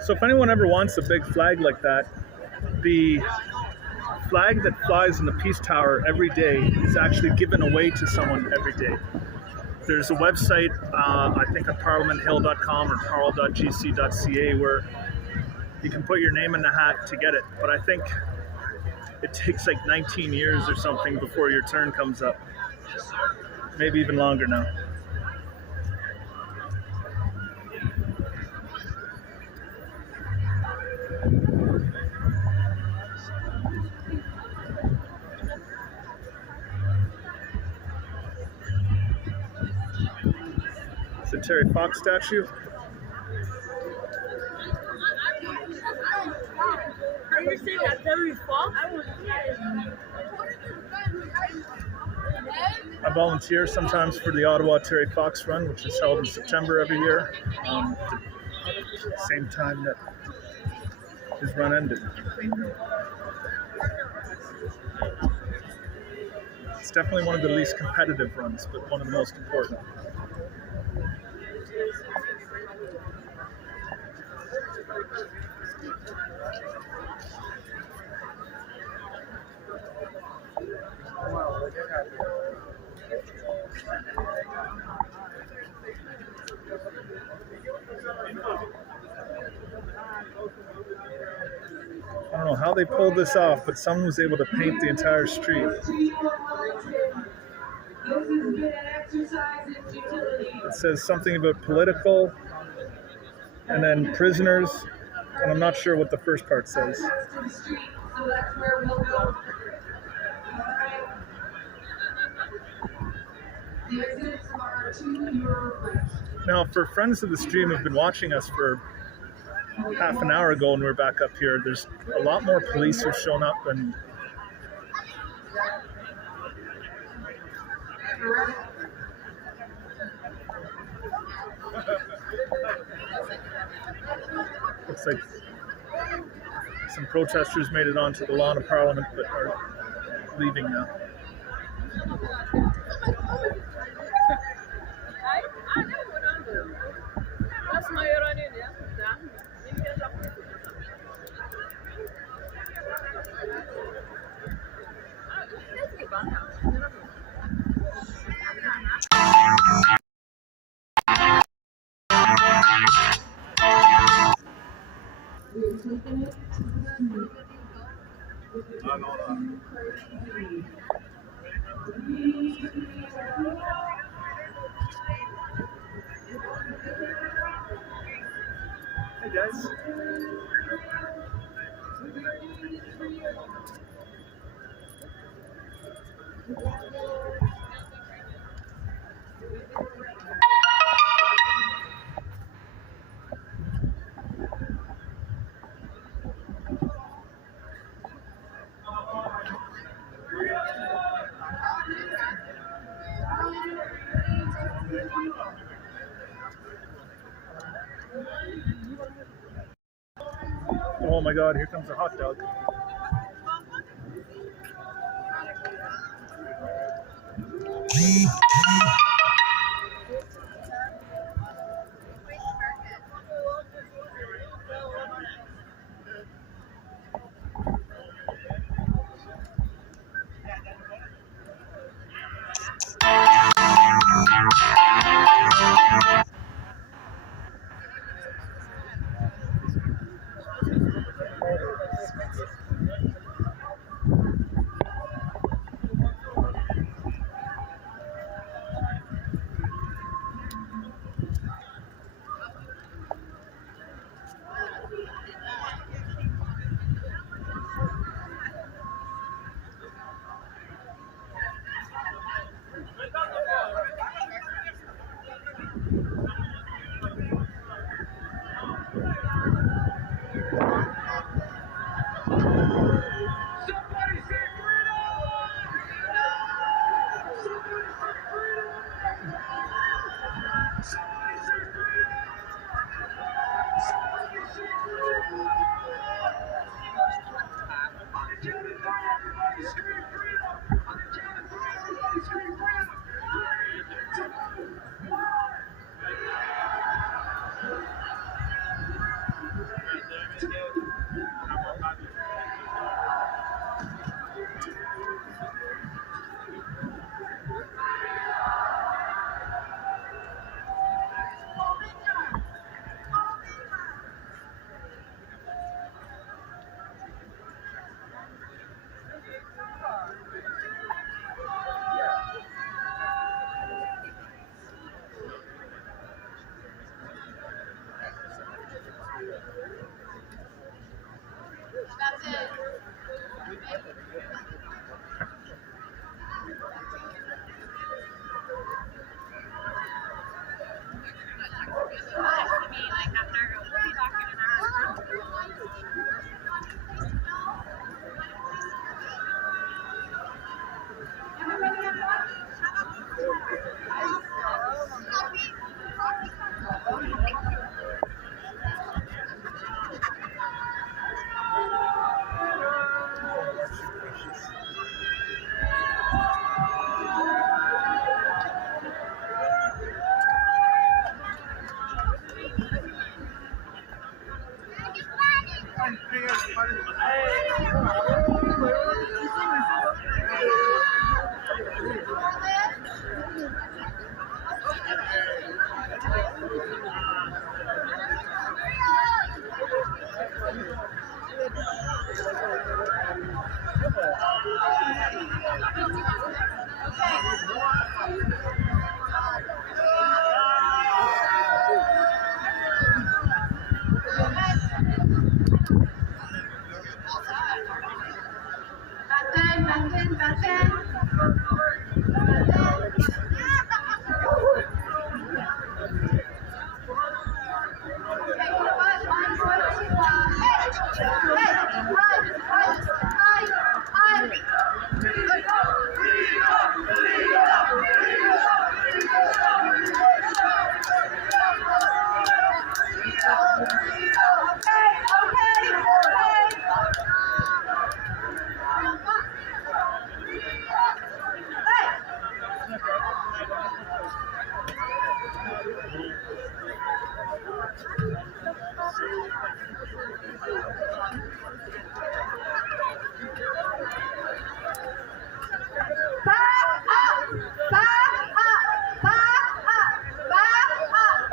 So if anyone ever wants a big flag like that, the flag that flies in the Peace Tower every day is actually given away to someone every day. There's a website, I think at parliamenthill.com or parl.gc.ca, where you can put your name in the hat to get it. But I think it takes like 19 years or something before your turn comes up. Maybe even longer now. The Terry Fox statue. Are you saying that Terry Fox? I volunteer sometimes for the Ottawa Terry Fox Run, which is held in September every year, the same time that his run ended. It's definitely one of the least competitive runs, but one of the most important. I don't know how they pulled this off, but someone was able to paint the entire street. It says something about political, and then prisoners, and I'm not sure what the first part says. Now, for friends of the stream who've been watching us for half an hour ago when we were back up here, there's a lot more police who've shown up, and looks like some protesters made it onto the lawn of Parliament but are leaving now. Hey guys. Oh my god, here comes a hot dog.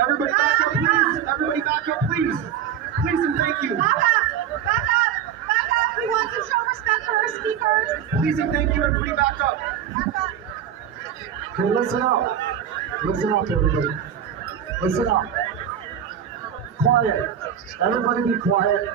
Everybody back up, please. Everybody back up, please. Please and thank you. Please and thank you, everybody back up. Okay, listen up. Listen up, everybody. Listen up. Quiet. Everybody be quiet.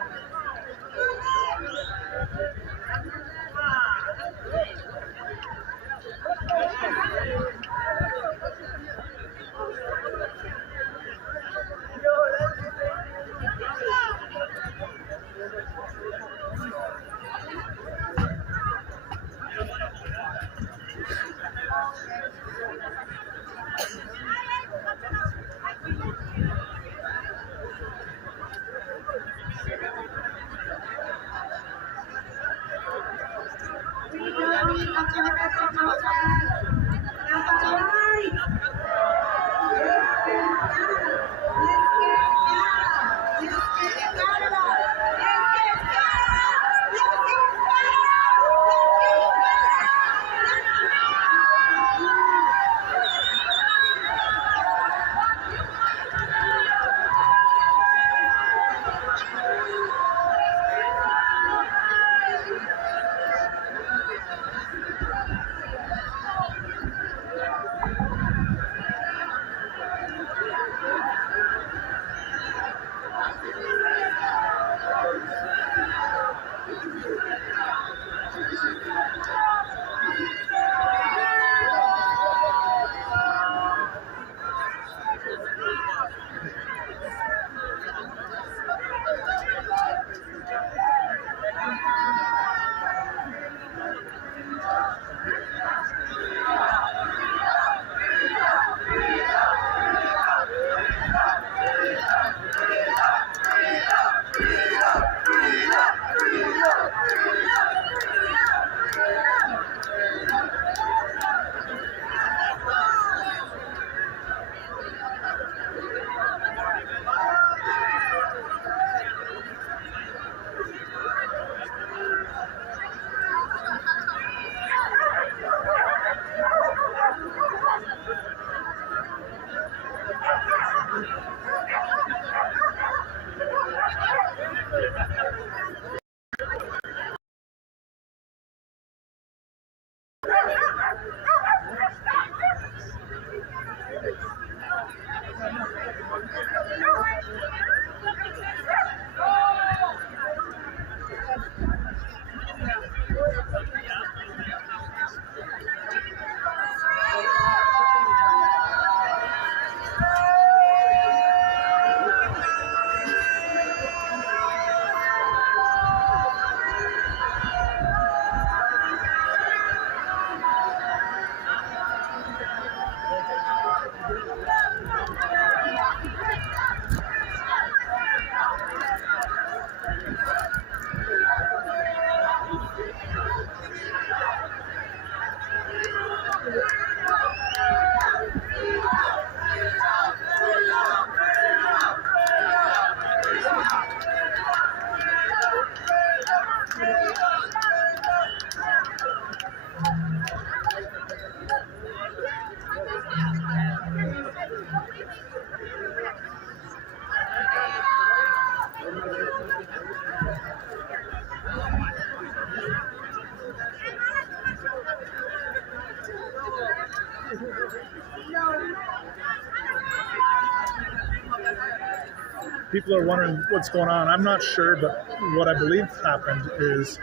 People are wondering what's going on. I'm not sure, but what I believe happened is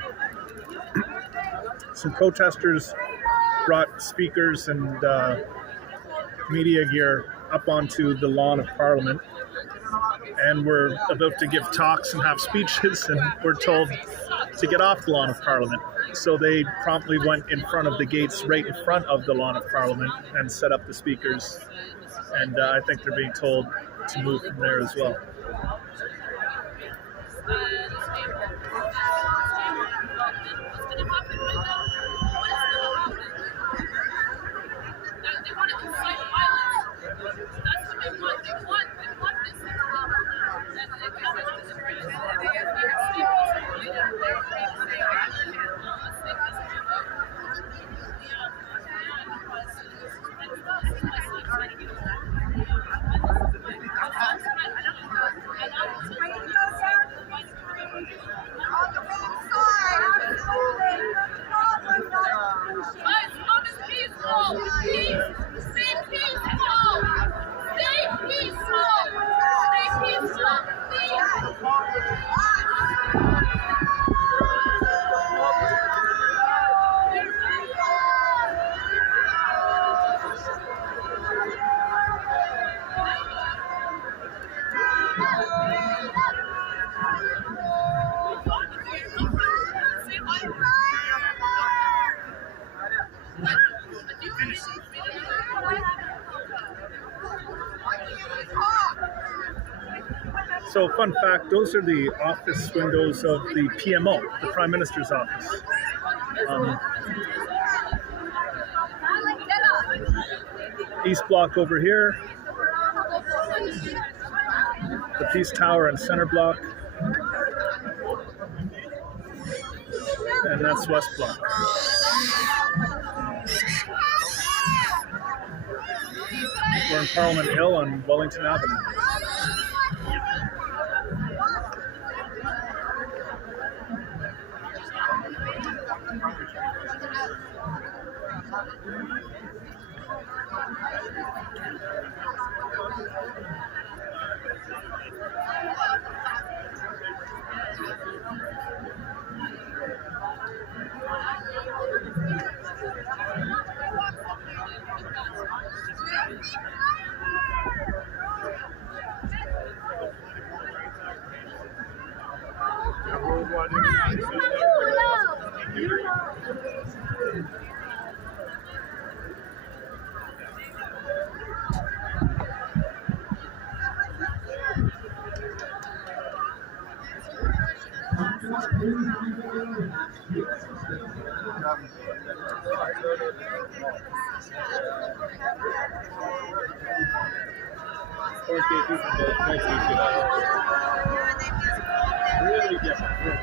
some protesters brought speakers and media gear up onto the lawn of Parliament, and were about to give talks and have speeches, and were told to get off the lawn of Parliament. So they promptly went in front of the gates right in front of the lawn of Parliament and set up the speakers. And I think they're being told to move from there as well. So, fun fact, those are the office windows of the PMO, the Prime Minister's office. East Block over here, the Peace Tower and Center Block, and that's West Block. We're in Parliament Hill on Wellington Avenue. Really different.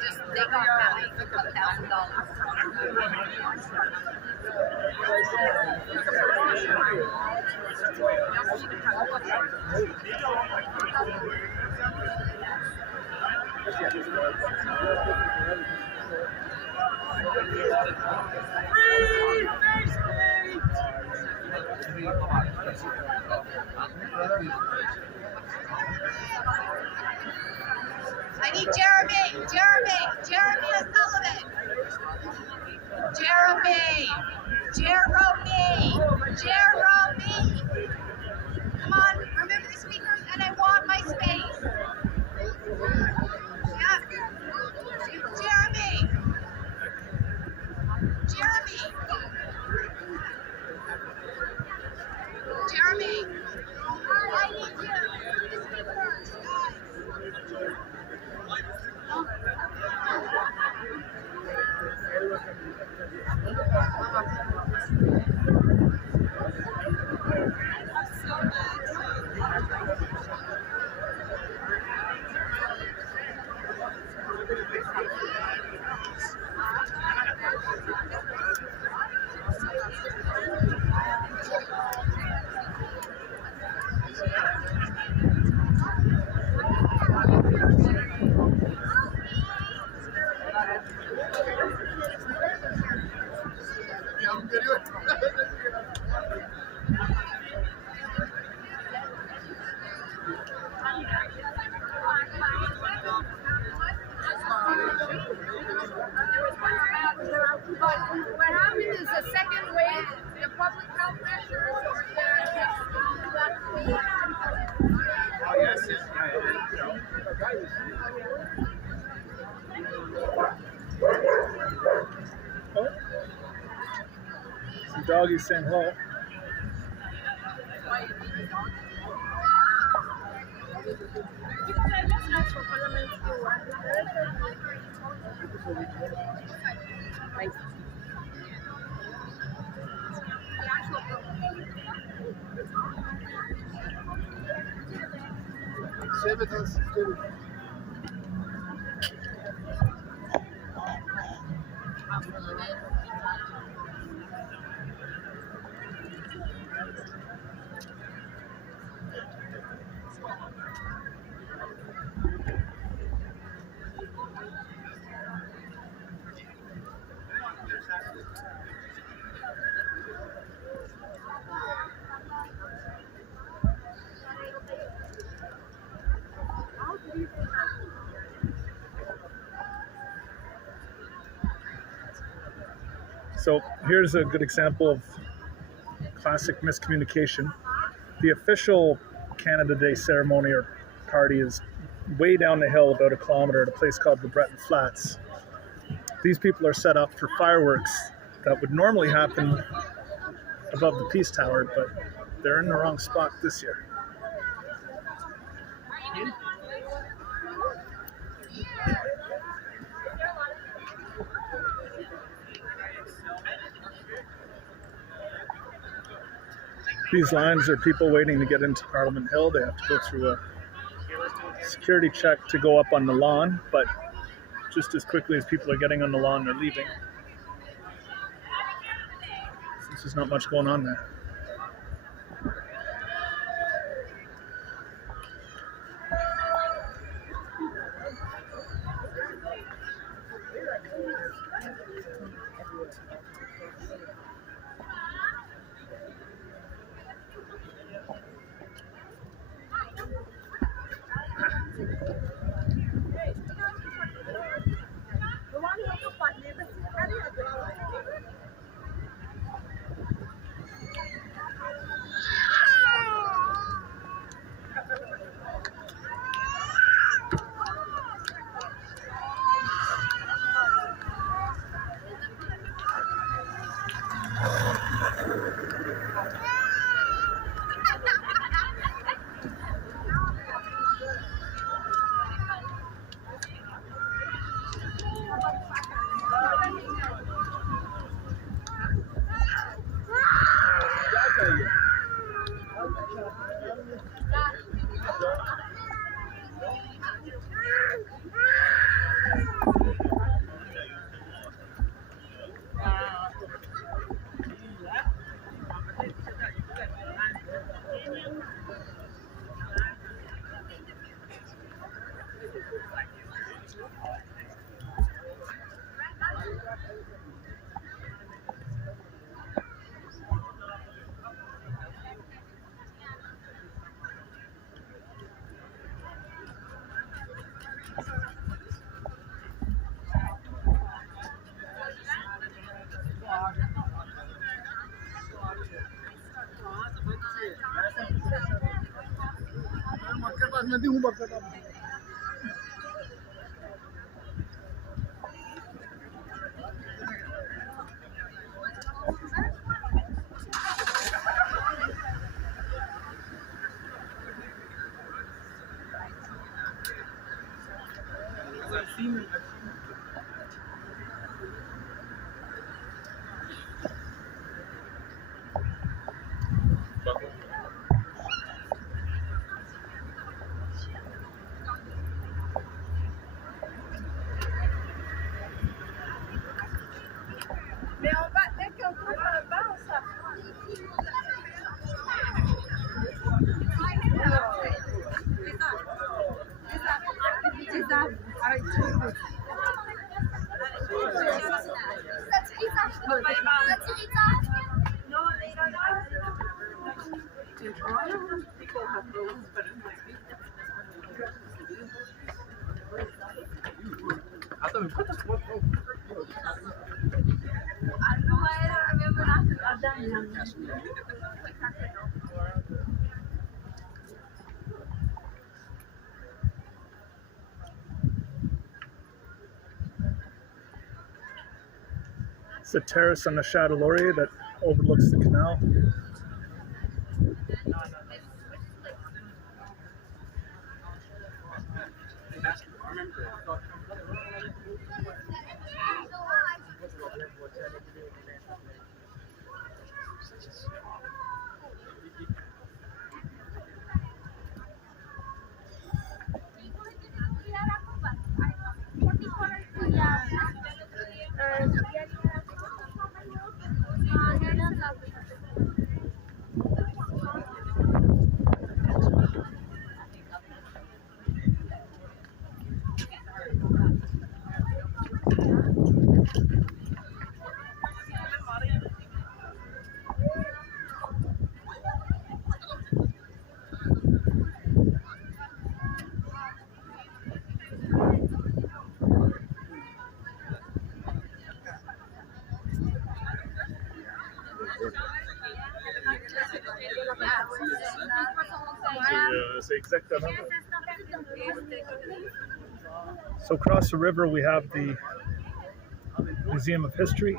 Just take off $1,000. I need Jeremy Sullivan. Jeremy. Come on, remember the speakers, and I want my space. Yeah. Jeremy. I need you. What happened is the second wave, the public health measures, Some doggies saying hello. So here's a good example of classic miscommunication. The official Canada Day ceremony or party is way down the hill, about a kilometer, at a place called Lebreton Flats. These people are set up for fireworks that would normally happen above the Peace Tower, but they're in the wrong spot this year. These lines are people waiting to get into Parliament Hill. They have to go through a security check to go up on the lawn, but just as quickly as people are getting on the lawn, they're leaving. There's not much going on there. Nanti hubak ka pa. It's a terrace on the Chateau Laurier that overlooks the canal. C'est exactement. So across the river we have the Museum of History.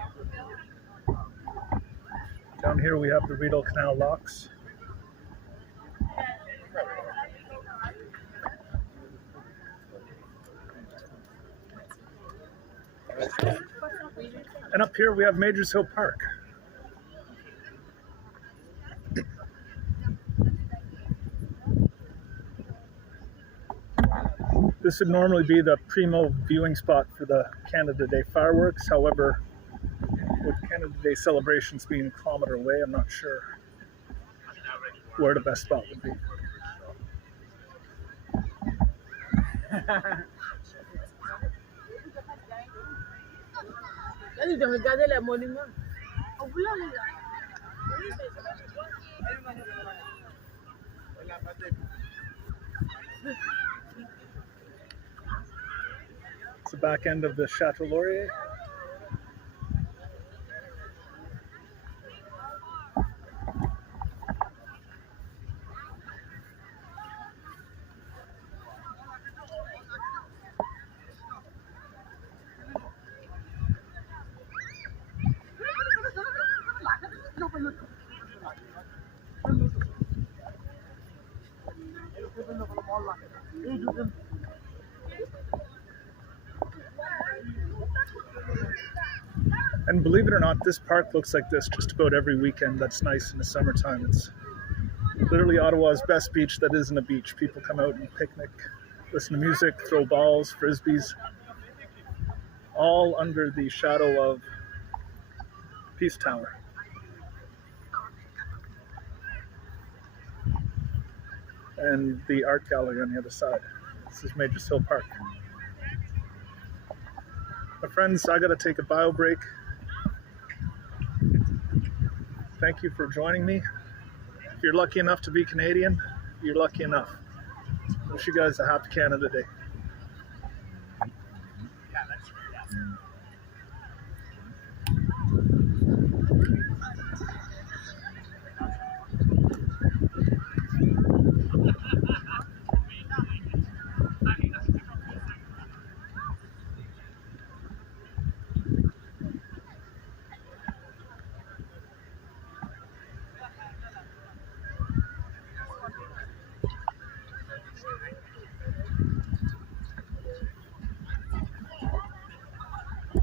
Down here we have the Rideau Canal locks. And up here we have Majors Hill Park. This would normally be the primo viewing spot for the Canada Day fireworks. However, with Canada Day celebrations being a kilometer away, I'm not sure where the best spot would be. It's the back end of the Chateau Laurier. And believe it or not, this park looks like this just about every weekend. That's nice in the summertime. It's literally Ottawa's best beach that isn't a beach. People come out and picnic, listen to music, throw balls, frisbees, all under the shadow of Peace Tower. And the art gallery on the other side. This is Majors Hill Park. My friends, I gotta take a bio break. Thank you for joining me. If you're lucky enough to be Canadian, you're lucky enough. Wish you guys a happy Canada Day.